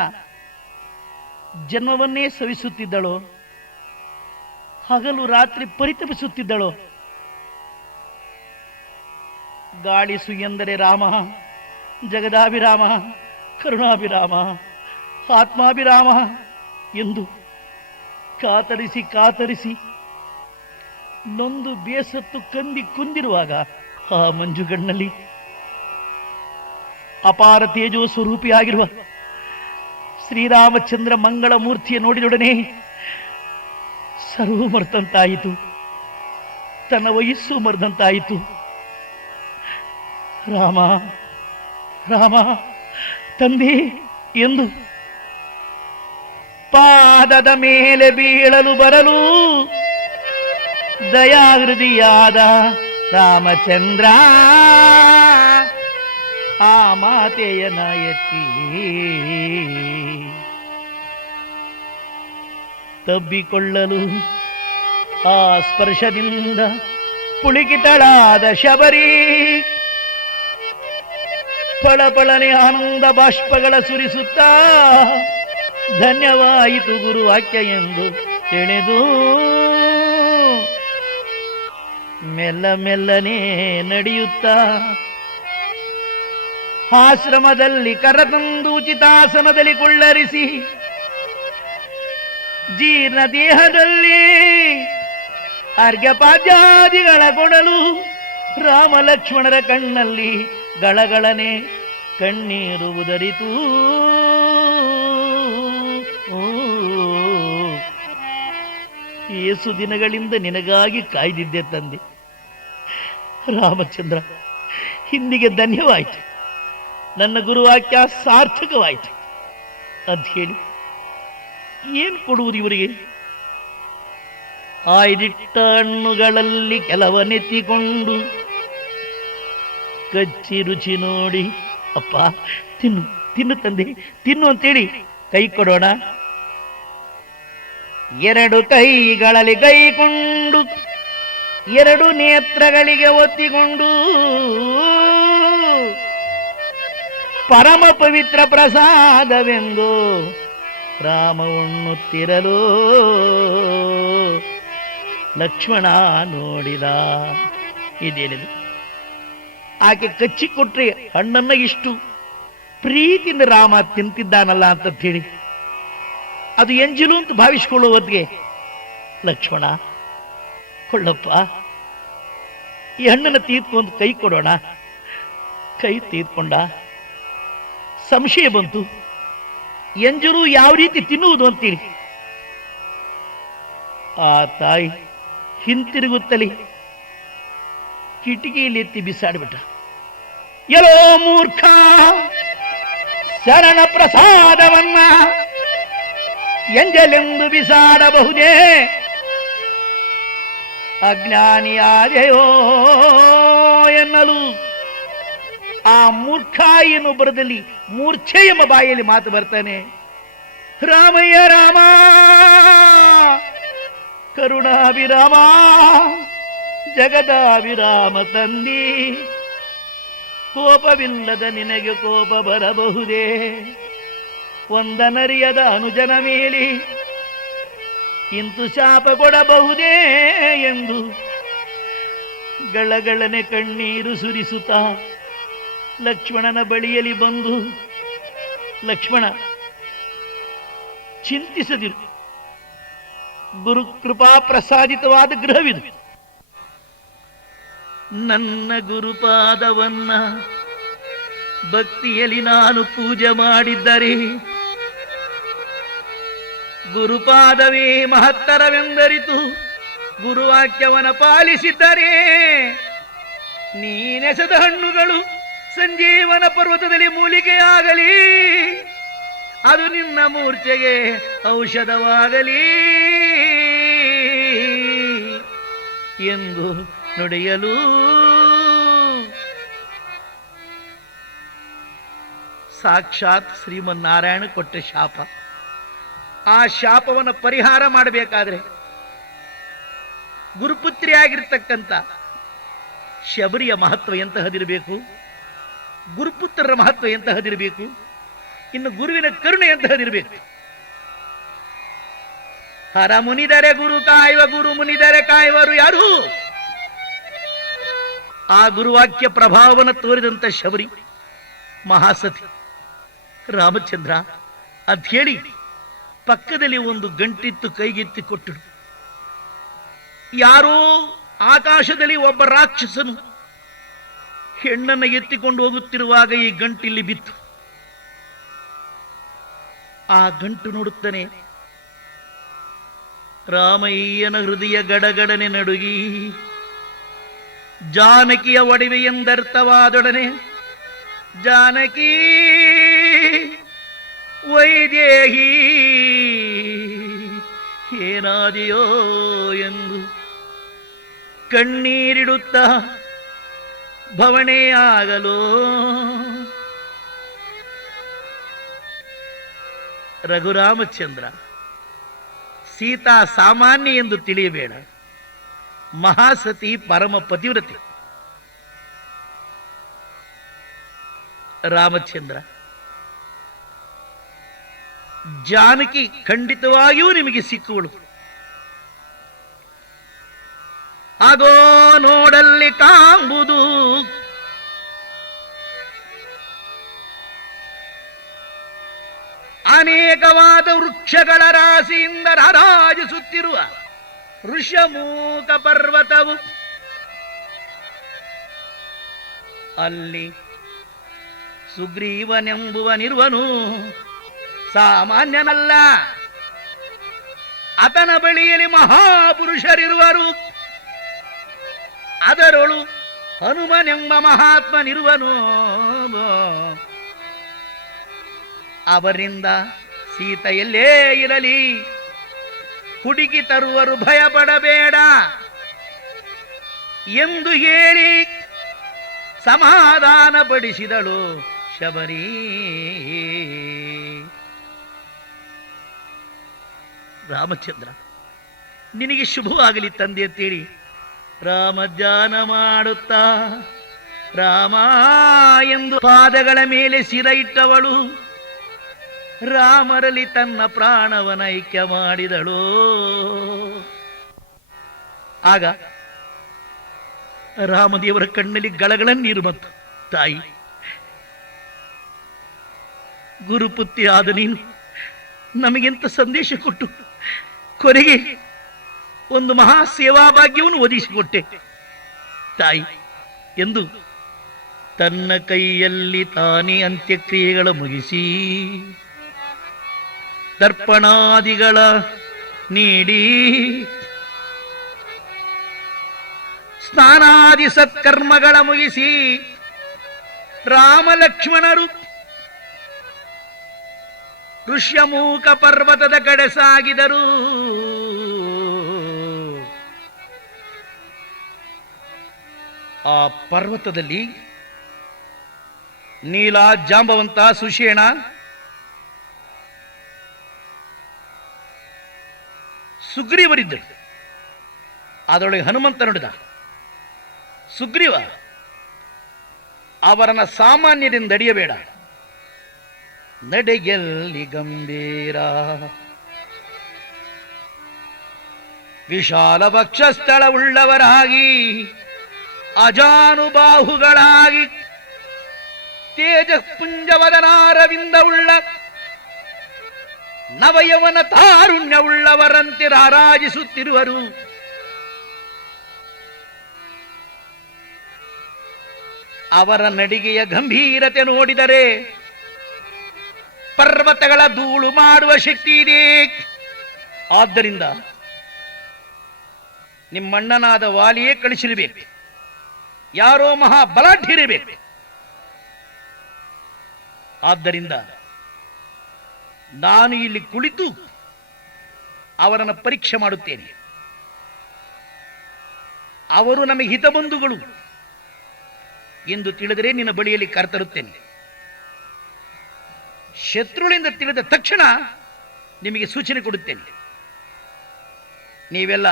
ಜನ್ಮವನ್ನೇ ಸವಿಸುತ್ತಿದ್ದಳೋ, ಹಗಲು ರಾತ್ರಿ ಪರಿತಪಿಸುತ್ತಿದ್ದಳೋ, ಗಾಳಿಸು ಎಂದರೆ ರಾಮ, ಜಗದಾಭಿರಾಮ, ಕರುಣಾಭಿರಾಮ, ಆತ್ಮಾಭಿರಾಮ ಎಂದು ಕಾತರಿಸಿ ಕಾತರಿಸಿ ನೊಂದು ಬೇಸತ್ತು ಕಂದಿ ಕುಂದಿರುವಾಗ ಆ ಮಂಜುಗಣ್ಣಲ್ಲಿ ಅಪಾರ ತೇಜೋ ಸ್ವರೂಪಿಯಾಗಿರುವ ಶ್ರೀರಾಮಚಂದ್ರ ಮಂಗಳ ಮೂರ್ತಿಯ ನೋಡಿದೊಡನೆ ಸರ್ವ ಮರೆತಂತಾಯಿತು, ತನ್ನ ವಯಸ್ಸು ಮರೆದಂತಾಯಿತು. ರಾಮ ರಾಮ ತಂದೆ ಎಂದು ಪಾದದ ಮೇಲೆ ಬೀಳಲು ಬರಲು ದಯಾಹೃದಿಯಾದ ರಾಮಚಂದ್ರ ಆ ಮಾತೆಯನ ಎತ್ತಿ ತಬ್ಬಿಕೊಳ್ಳಲು ಆ ಸ್ಪರ್ಶದಿಂದ ಪುಳಿಕಿತಳಾದ ಶಬರಿ ಪಳಪಳನೆ ಆನಂದ ಬಾಷ್ಪಗಳ ಸುರಿಸುತ್ತಾ ಧನ್ಯವಾಯಿತು ಗುರುವಾಕ್ಯ ಎಂದು ತಿಳಿದು ಮೆಲ್ಲ ಮೆಲ್ಲನೆ ನಡೆಯುತ್ತಾ ಆಶ್ರಮದಲ್ಲಿ ಕರತಂದು ಉಚಿತಾಸನದಲ್ಲಿ ಕುಳ್ಳರಿಸಿ ಜೀರ್ಣ ದೇಹದಲ್ಲಿ ಅರ್ಘ್ಯಪಾದ್ಯಾದಿಗಳ ಕೊಡಲು ರಾಮ ಲಕ್ಷ್ಮಣರ ಕಣ್ಣಲ್ಲಿ ಗಳಗಳನೆ ಕಣ್ಣೀರು ಉದರಿತು. ಏಸು ದಿನಗಳಿಂದ ನಿನಗಾಗಿ ಕಾಯ್ದಿದ್ದೆ ತಂದೆ ರಾಮಚಂದ್ರ, ಇಂದಿಗೆ ಧನ್ಯವಾಯಿತು, ನನ್ನ ಗುರುವಾಕ್ಯ ಸಾರ್ಥಕವಾಯಿತು ಅಂತ ಹೇಳಿ ಏನ್ ಕೊಡುವುದು ಇವರಿಗೆ? ಆಯ್ದಿಟ್ಟ ಹಣ್ಣುಗಳಲ್ಲಿ ಕೆಲವನ್ನೆತ್ತಿಕೊಂಡು ಕಚ್ಚಿ ರುಚಿ ನೋಡಿ, ಅಪ್ಪ ತಿನ್ನು ತಿನ್ನು ತಂದೆ ತಿನ್ನು ಅಂತೇಳಿ ಕೈ ಕೊಡೋಣ. ಎರಡು ಕೈಗಳಲ್ಲಿ ಕೈಕೊಂಡು ಎರಡು ನೇತ್ರಗಳಿಗೆ ಒತ್ತಿಕೊಂಡು ಪರಮ ಪವಿತ್ರ ಪ್ರಸಾದವೆಂದು ರಾಮ ಉಣ್ಣುತ್ತಿರಲು ಲಕ್ಷ್ಮಣ ನೋಡಿದ. ಇದೇನಿದೆ, ಆಕೆ ಕಚ್ಚಿಕೊಟ್ರೆ ಹಣ್ಣನ್ನ ಇಷ್ಟು ಪ್ರೀತಿಯಿಂದ ರಾಮ ತಿಂತಿದ್ದಾನಲ್ಲ ಅಂತ ಹೇಳಿ ಅದು ಎಂಜಿಲು ಅಂತ ಭಾವಿಸಿಕೊಳ್ಳುವ ಹೊತ್ತಿಗೆ ಲಕ್ಷ್ಮಣ ಕೊಳ್ಳಪ್ಪ ಈ ಹಣ್ಣನ್ನು ತೀರ್ಕೊಂಡು ಕೈ ಕೊಡೋಣ. ಕೈ ತೀರ್ಕೊಂಡ. ಸಂಶಯ ಬಂತು, ಎಂಜಲು ಯಾವ ರೀತಿ ತಿನ್ನುವುದು ಅಂತೇಳಿ ಆ ತಾಯಿ ಹಿಂತಿರುಗುತ್ತಲೇ ಕಿಟಕಿಯಲ್ಲಿ ಎತ್ತಿ ಬಿಸಾಡ್ಬಿಟ್ಟ. ಎಲ್ಲೋ ಮೂರ್ಖ, ಶರಣ ಪ್ರಸಾದವನ್ನ ಎಂಜಲೆಂದು ಬಿಸಾಡಬಹುದೇ? ಅಜ್ಞಾನಿಯಾದೆಯೋ ಎನ್ನಲು ಆ ಮೂರ್ಖ ಎನ್ನುಬ್ಬರದಲ್ಲಿ ಮೂರ್ಛೆ ಎಂಬ ಬಾಯಲ್ಲಿ ಮಾತು ಬರ್ತಾನೆ. ರಾಮಯ್ಯ ರಾಮ, ಕರುಣಾಭಿರಾಮ, ಜಗದಾಭಿರಾಮ ತಂದಿ, ಕೋಪವಿಲ್ಲದ ನಿನಗೆ ಕೋಪ ಬರಬಹುದೇ? ಒಂದನರಿಯದ ಅನುಜನ ಮೇಲೆ ಇಂತು ಶಾಪ ಕೊಡಬಹುದೇ ಎಂದು ಗಳಗಳನೆ ಕಣ್ಣೀರು ಸುರಿಸುತ್ತಾ ಲಕ್ಷ್ಮಣನ ಬಳಿಯಲ್ಲಿ ಬಂದು, ಲಕ್ಷ್ಮಣ ಚಿಂತಿಸದಿರು, ಗುರುಕೃಪಾ ಪ್ರಸಾದಿತವಾದ ಗೃಹವಿದು. ನನ್ನ ಗುರುಪಾದವನ್ನ ಭಕ್ತಿಯಲ್ಲಿ ನಾನು ಪೂಜೆ ಮಾಡಿದ್ದರೆ ಗುರುಪಾದವೇ ಮಹತ್ತರವೆಂದರಿತು ಗುರುವಾಕ್ಯವನ ಪಾಲಿಸಿದ್ದರೆ ನೀನೆಸೆದ ಹಣ್ಣುಗಳು ಸಂಜೀವನ ಪರ್ವತದಲ್ಲಿ ಮೂಲಿಕೆಯಾಗಲಿ, ಅದು ನಿನ್ನ ಮೂರ್ಛೆಗೆ ಔಷಧವಾಗಲಿ ಎಂದು ನುಡಿಯಲು ಸಾಕ್ಷಾತ್ ಶ್ರೀಮನ್ನಾರಾಯಣ ಕೊಟ್ಟ ಶಾಪ. ಆ ಶಾಪವನ್ನು ಪರಿಹಾರ ಮಾಡಬೇಕಾದ್ರೆ ಗುರುಪುತ್ರಿಯಾಗಿರ್ತಕ್ಕಂಥ ಶಬರಿಯ ಮಹತ್ವ ಎಂತಹದಿರಬೇಕು, ಗುರುಪುತ್ರರ ಮಹತ್ವ ಎಂತಹದಿರಬೇಕು, ಇನ್ನು ಗುರುವಿನ ಕರುಣೆ ಎಂತಹದಿರಬೇಕು. ಹರ ಮುನಿದರೆ ಗುರು ಕಾಯುವ, ಗುರು ಮುನಿದರೆ ಕಾಯುವರು ಯಾರು? ಆ ಗುರುವಾಕ್ಯ ಪ್ರಭಾವವನ್ನು ತೋರಿದಂತ ಶಬರಿ ಮಹಾಸತಿ ರಾಮಚಂದ್ರ ಅಂತ ಹೇಳಿ ಪಕ್ಕದಲ್ಲಿ ಒಂದು ಗಂಟಿತ್ತು ಕೈಗೆತ್ತಿ ಕೊಟ್ಟಳು. ಯಾರೋ ಆಕಾಶದಲ್ಲಿ ಒಬ್ಬ ರಾಕ್ಷಸನು ಹೆಣ್ಣನ್ನು ಎತ್ತಿಕೊಂಡು ಹೋಗುತ್ತಿರುವಾಗ ಈ ಗಂಟಿಲ್ಲಿ ಬಿತ್ತು. ಆ ಗಂಟು ನೋಡುತ್ತಾನೆ, ರಾಮಯ್ಯನ ಹೃದಯ ಗಡಗಡನೆ ನಡುಗಿ ಜಾನಕಿಯ ಒಡವೆ ಎಂದರ್ಥವಾದೊಡನೆ, ಜಾನಕಿ ವೈದೇಹಿ ಏನಾದೆಯೋ ಎಂದು ಕಣ್ಣೀರಿಡುತ್ತಾ ಭವಣೆಯಾಗಲು ರಘುರಾಮಚಂದ್ರ ಸೀತಾ ಸಾಮಾನ್ಯ ಎಂದು ತಿಳಿಯಬೇಡ, ಮಹಾಸತಿ ಪರಮ ಪತಿವ್ರತೆ. ರಾಮಚಂದ್ರ ಜಾನಕಿ ಖಂಡಿತವಾಗಿಯೂ ನಿಮಗೆ ಸಿಕ್ಕುವಳು. ಆಗೋ ನೋಡಲ್ಲಿ ಕಾಂಬುದು ಅನೇಕವಾದ ವೃಕ್ಷಗಳ ರಾಶಿಯಿಂದ ರಾರಾಜಿಸುತ್ತಿರುವ ಋಷ್ಯಮೂಕ ಪರ್ವತವು. ಅಲ್ಲಿ ಸುಗ್ರೀವನೆಂಬುವನಿರುವನು, ಸಾಮಾನ್ಯನಲ್ಲ. ಆತನ ಬಳಿಯಲ್ಲಿ ಮಹಾಪುರುಷರಿರುವರು. ಅದರೊಳು ಹನುಮನೆಂಬ ಮಹಾತ್ಮನಿರುವನು. ಅವರಿಂದ ಸೀತೆಯಲ್ಲೇ ಇರಲಿ, ಹುಡುಕಿ ತರುವರು, ಭಯಪಡಬೇಡ ಎಂದು ಹೇಳಿ ಸಮಾಧಾನ ಪಡಿಸಿದಳು ಶಬರಿ. ರಾಮಚಂದ್ರ ನಿನಗೆ ಶುಭವಾಗಲಿ ತಂದೆ ಅಂತೇಳಿ ರಾಮ ಧ್ಯಾನ ಮಾಡುತ್ತಾ ರಾಮ ಎಂದು ಪಾದಗಳ ಮೇಲೆ ಶಿರ ಇಟ್ಟವಳು ರಾಮರಲ್ಲಿ ತನ್ನ ಪ್ರಾಣವನ ಐಕ್ಯ ಮಾಡಿದಳು. ಆಗ ರಾಮದೇವರ ಕಣ್ಣಲ್ಲಿ ಗಳಗಳ ನೀರು ಬಂತು. ತಾಯಿ, ಗುರುಪುತ್ರಿ ಆದ ನೀನು ನಮಗೆಂತ ಸಂದೇಶ ಕೊಟ್ಟು ಕೊನೆಗೆ ಒಂದು ಮಹಾ ಸೇವಾ ಭಾಗ್ಯವನ್ನು ಒದಗಿಸಿಕೊಟ್ಟೆ ತಾಯಿ ಎಂದು ತನ್ನ ಕೈಯಲ್ಲಿ ತಾನೇ ಅಂತ್ಯಕ್ರಿಯೆಗಳ ಮುಗಿಸಿ ದರ್ಪಣಾದಿಗಳ ನೀಡಿ ಸ್ನಾನಾದಿ ಸತ್ಕರ್ಮಗಳ ಮುಗಿಸಿ ರಾಮ ಲಕ್ಷ್ಮಣರು ಋಷ್ಯಮೂಕ ಪರ್ವತದ ಕಡೆ ಸಾಗಿದರು. ಆ ಪರ್ವತದಲ್ಲಿ ನೀಲ, ಜಾಂಬವಂತ, ಸುಷೇಣ, ಸುಗ್ರೀವರಿದ್ದರು. ಅದರೊಳಗೆ ಹನುಮಂತ ನುಡಿದ, ಸುಗ್ರೀವ, ಅವರನ್ನ ಸಾಮಾನ್ಯರಿಂದ ಅಡಿಯಬೇಡ, ನಡೆಯಲ್ಲಿ ಗಂಭೀರ ವಿಶಾಲ ವಕ್ಷಸ್ಥಳವುಳ್ಳವರಾಗಿ ಅಜಾನುಬಾಹುಗಳಾಗಿ ತೇಜಪುಂಜವದನಾರವಿಂದವುಳ್ಳ ನವಯವನ ತಾರುಣ್ಯವುಳ್ಳವರಂತೆ ರಾರಾಜಿಸುತ್ತಿರುವರು. ಅವರ ನಡಿಗೆಯ ಗಂಭೀರತೆ ನೋಡಿದರೆ ಪರ್ವತಗಳ ಧೂಳು ಮಾಡುವ ಶಕ್ತಿ ಇದೆ. ಆದ್ದರಿಂದ ನಿಮ್ಮಣ್ಣನಾದ ವಾಲಿಯೇ ಕಳಿಸಿರಬೇಕು, ಯಾರೋ ಮಹಾಬಲಾಢ್ಯರಿರಬೇಕು. ಆದ್ದರಿಂದ ನಾನು ಇಲ್ಲಿ ಕುಳಿತು ಅವರನ್ನು ಪರೀಕ್ಷೆ ಮಾಡುತ್ತೇನೆ. ಅವರು ನಮಗೆ ಹಿತಬಂಧುಗಳು ಎಂದು ತಿಳಿದರೆ ನಿನ್ನ ಬಳಿಯಲ್ಲಿ ಕರೆತರುತ್ತೇನೆ. ಶತ್ರುಗಳಿಂದ ತಿಳಿದ ತಕ್ಷಣ ನಿಮಗೆ ಸೂಚನೆ ಕೊಡುತ್ತೇನೆ. ನೀವೆಲ್ಲ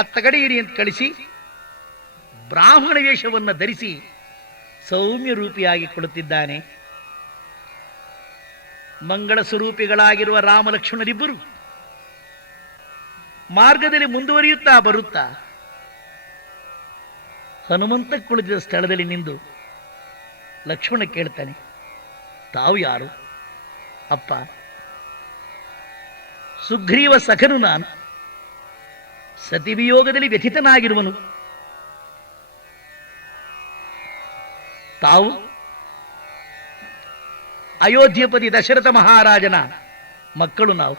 ಅತ್ತಗಡೆಯಿರಿ ಅಂತ ಕಳಿಸಿ ಬ್ರಾಹ್ಮಣ ವೇಷವನ್ನು ಧರಿಸಿ ಸೌಮ್ಯ ರೂಪಿಯಾಗಿ ಕೊಡುತ್ತಿದ್ದಾನೆ. ಮಂಗಳ ಸ್ವರೂಪಿಗಳಾಗಿರುವ ರಾಮ ಲಕ್ಷ್ಮಣರಿಬ್ಬರು ಮಾರ್ಗದಲ್ಲಿ ಮುಂದುವರಿಯುತ್ತಾ ಬರುತ್ತಾ ಹನುಮಂತ ಕುಳಿತಿದ್ದ ಸ್ಥಳದಲ್ಲಿ ನಿಂದು ಲಕ್ಷ್ಮಣ ಕೇಳ್ತಾನೆ, ತಾವು ಯಾರು? ಅಪ್ಪ, ಸುಗ್ರೀವ ಸಖನು ನಾನು, ಸತಿವಿಯೋಗದಲ್ಲಿ ವ್ಯಥಿತನಾಗಿರುವನು. ತಾವು ಅಯೋಧ್ಯಪತಿ ದಶರಥ ಮಹಾರಾಜನ ಮಕ್ಕಳು. ನಾವು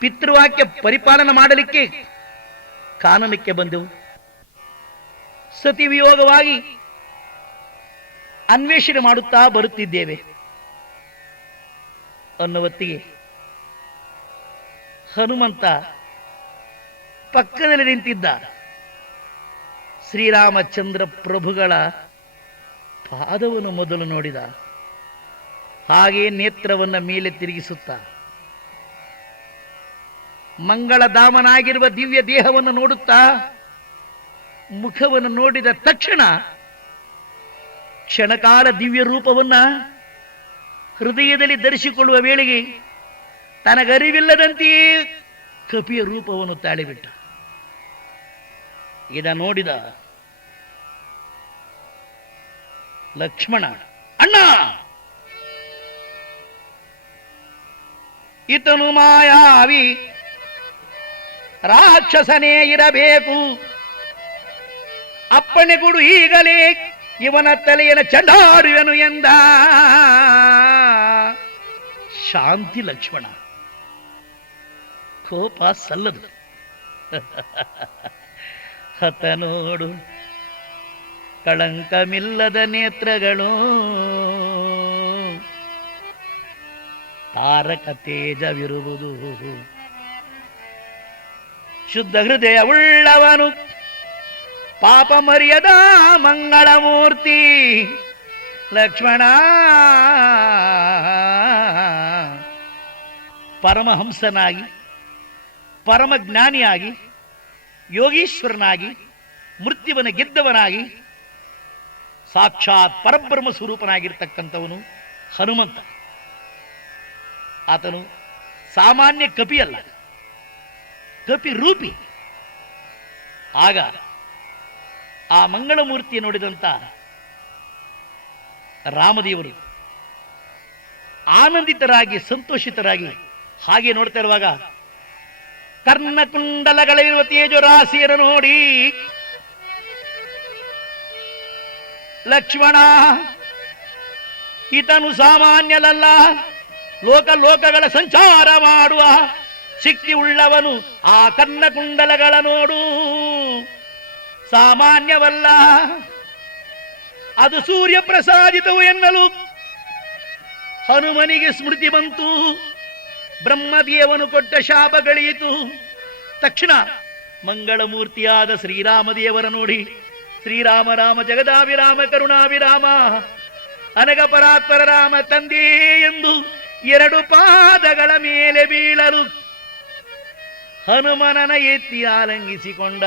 ಪಿತೃವಾಕ್ಯ ಪರಿಪಾಲನೆ ಮಾಡಲಿಕ್ಕೆ ಕಾನನಕ್ಕೆ ಬಂದೆವು. ಸತಿವಿಯೋಗವಾಗಿ ಅನ್ವೇಷಣೆ ಮಾಡುತ್ತಾ ಬರುತ್ತಿದ್ದೇವೆ ಅನ್ನುವತ್ತಿಗೆ ಹನುಮಂತ ಪಕ್ಕದಲ್ಲಿ ನಿಂತಿದ್ದ ಶ್ರೀರಾಮಚಂದ್ರ ಪ್ರಭುಗಳ ಪಾದವನ್ನು ಮೊದಲು ನೋಡಿದ. ಹಾಗೆಯೇ ನೇತ್ರವನ್ನ ಮೇಲೆ ತಿರುಗಿಸುತ್ತ ಮಂಗಳಧಾಮನಾಗಿರುವ ದಿವ್ಯ ದೇಹವನ್ನು ನೋಡುತ್ತಾ ಮುಖವನ್ನು ನೋಡಿದ ತಕ್ಷಣ ಕ್ಷಣಕಾಲ ದಿವ್ಯ ರೂಪವನ್ನ ಹೃದಯದಲ್ಲಿ ಧರಿಸಿಕೊಳ್ಳುವ ವೇಳೆಗೆ ತನಗರಿವಿಲ್ಲದಂತೆಯೇ ಕಪಿಯ ರೂಪವನ್ನು ತಾಳಿಬಿಟ್ಟ. ಇದ ನೋಡಿದ ಲಕ್ಷ್ಮಣ, ಅಣ್ಣ, ಇತನು ಮಾಯಾವಿ ರಾಕ್ಷಸನೇ ಇರಬೇಕು, ಅಪ್ಪಣೆಗುಡು ಈಗಲೇ ಇವನ ತಲೆಯನ್ನು ಚಂಡಾಡುವೆನು ಎಂದ. ಶಾಂತಿ ಲಕ್ಷ್ಮಣ, ಕೋಪ ಸಲ್ಲದು. ಹತ ನೋಡು ಕಳಂಕಮಿಲ್ಲದ ನೇತ್ರಗಳು, ತಾರಕ ತೇಜವಿರುವುದು, ಶುದ್ಧ ಹೃದಯ ಉಳ್ಳವನು, ಪಾಪ ಮರ್ಯದ ಮಂಗಳಮೂರ್ತಿ ಲಕ್ಷ್ಮಣ. ಪರಮಹಂಸನಾಗಿ, ಪರಮಜ್ಞಾನಿಯಾಗಿ, ಯೋಗೀಶ್ವರನಾಗಿ, ಮೃತ್ಯುವನ ಗೆದ್ದವನಾಗಿ, ಸಾಕ್ಷಾತ್ ಪರಬ್ರಹ್ಮ ಸ್ವರೂಪನಾಗಿರ್ತಕ್ಕಂಥವನು ಹನುಮಂತ. ಆತನು ಸಾಮಾನ್ಯ ಕಪಿಯಲ್ಲ, ಕಪಿ ರೂಪಿ. ಆಗ ಆ ಮಂಗಳಮೂರ್ತಿ ನೋಡಿದಂತ ರಾಮದೇವರು ಆನಂದಿತರಾಗಿ ಸಂತೋಷಿತರಾಗಿ ಹಾಗೆ ನೋಡ್ತಾ ಇರುವಾಗ ಕರ್ಣಕುಂಡಲಗಳಿರುವ ತೇಜರಾಶಿಯನ್ನು ನೋಡಿ, ಲಕ್ಷ್ಮಣ, ಈತನು ಸಾಮಾನ್ಯನಲ್ಲ, ಲೋಕಗಳ ಸಂಚಾರ ಮಾಡುವ ಶಕ್ತಿ ಉಳ್ಳವನು. ಆ ಕರ್ಣಕುಂಡಲಗಳ ನೋಡು, ಸಾಮಾನ್ಯವಲ್ಲ, ಅದು ಸೂರ್ಯ ಪ್ರಸಾದಿತವು ಎನ್ನಲು ಹನುಮನಿಗೆ ಸ್ಮೃತಿ ಬಂತು. ಬ್ರಹ್ಮದೇವನು ಕೊಟ್ಟ ಶಾಪಗಳೆಯಿತು. ತಕ್ಷಣ ಮಂಗಳಮೂರ್ತಿಯಾದ ಶ್ರೀರಾಮದೇವರ ನೋಡಿ, ಶ್ರೀರಾಮ ರಾಮ ಜಗದಾಭಿರಾಮ ಕರುಣಾಭಿರಾಮ ಅನಗ ಪರಾತ್ಪರ ರಾಮ ತಂದೆ ಎಂದು ಎರಡು ಪಾದಗಳ ಮೇಲೆ ಬೀಳಲು ಹನುಮನನ ಎತ್ತಿ ಆಲಂಗಿಸಿಕೊಂಡ.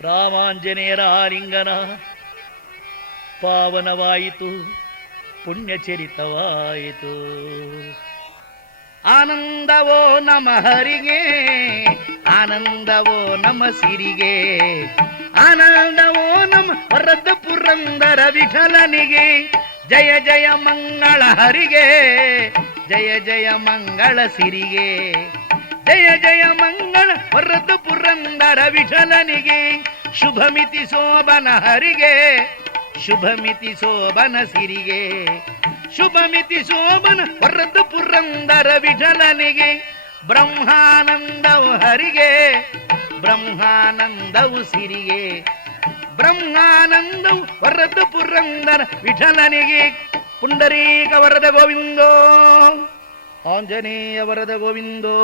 ರಾಮಾಂಜನೇಯರ ಆಲಿಂಗನ ಪಾವನವಾಯಿತು, ಪುಣ್ಯಚರಿತವಾಯಿತು. ಆನಂದವೋ ನಮ ಹರಿಗೆ, ಆನಂದವೋ ನಮ ಸಿರಿಗೆ, ಆನಂದವೋ ನಮ ವರದ ಪುರಂದರ ವಿಠಲನಿಗೆ. ಜಯ ಜಯ ಮಂಗಳ ಹರಿಗೆ, ಜಯ ಜಯ ಮಂಗಳ ಸಿರಿಗೆ, ಜಯ ಜಯ ಮಂಗಳ ವರದ ಪುರಂದರ ವಿಠಲನಿಗೆ. ಶುಭಮಿತಿ ಶೋಭನ ಹರಿಗೆ, ಶುಭಮಿತಿ ಶೋಭನ ಸಿರಿಗೆ, ಶುಭಮಿತಿ ಶೋಭನ ವರದ ಪುರಂದರ ವಿಠಲನಿಗೆ. ಬ್ರಹ್ಮಾನಂದವು ಹರಿಗೆ, ಬ್ರಹ್ಮಾನಂದವು ಸಿರಿಗೆ, ಬ್ರಹ್ಮಾನಂದವು ವರದ ಪುರಂದರ ವಿಠಲನಿಗೆ. ಪುಂಡರೀಕ ವರದ ಗೋವಿಂದೋ, ಆಂಜನೇಯ ವರದ ಗೋವಿಂದೋ.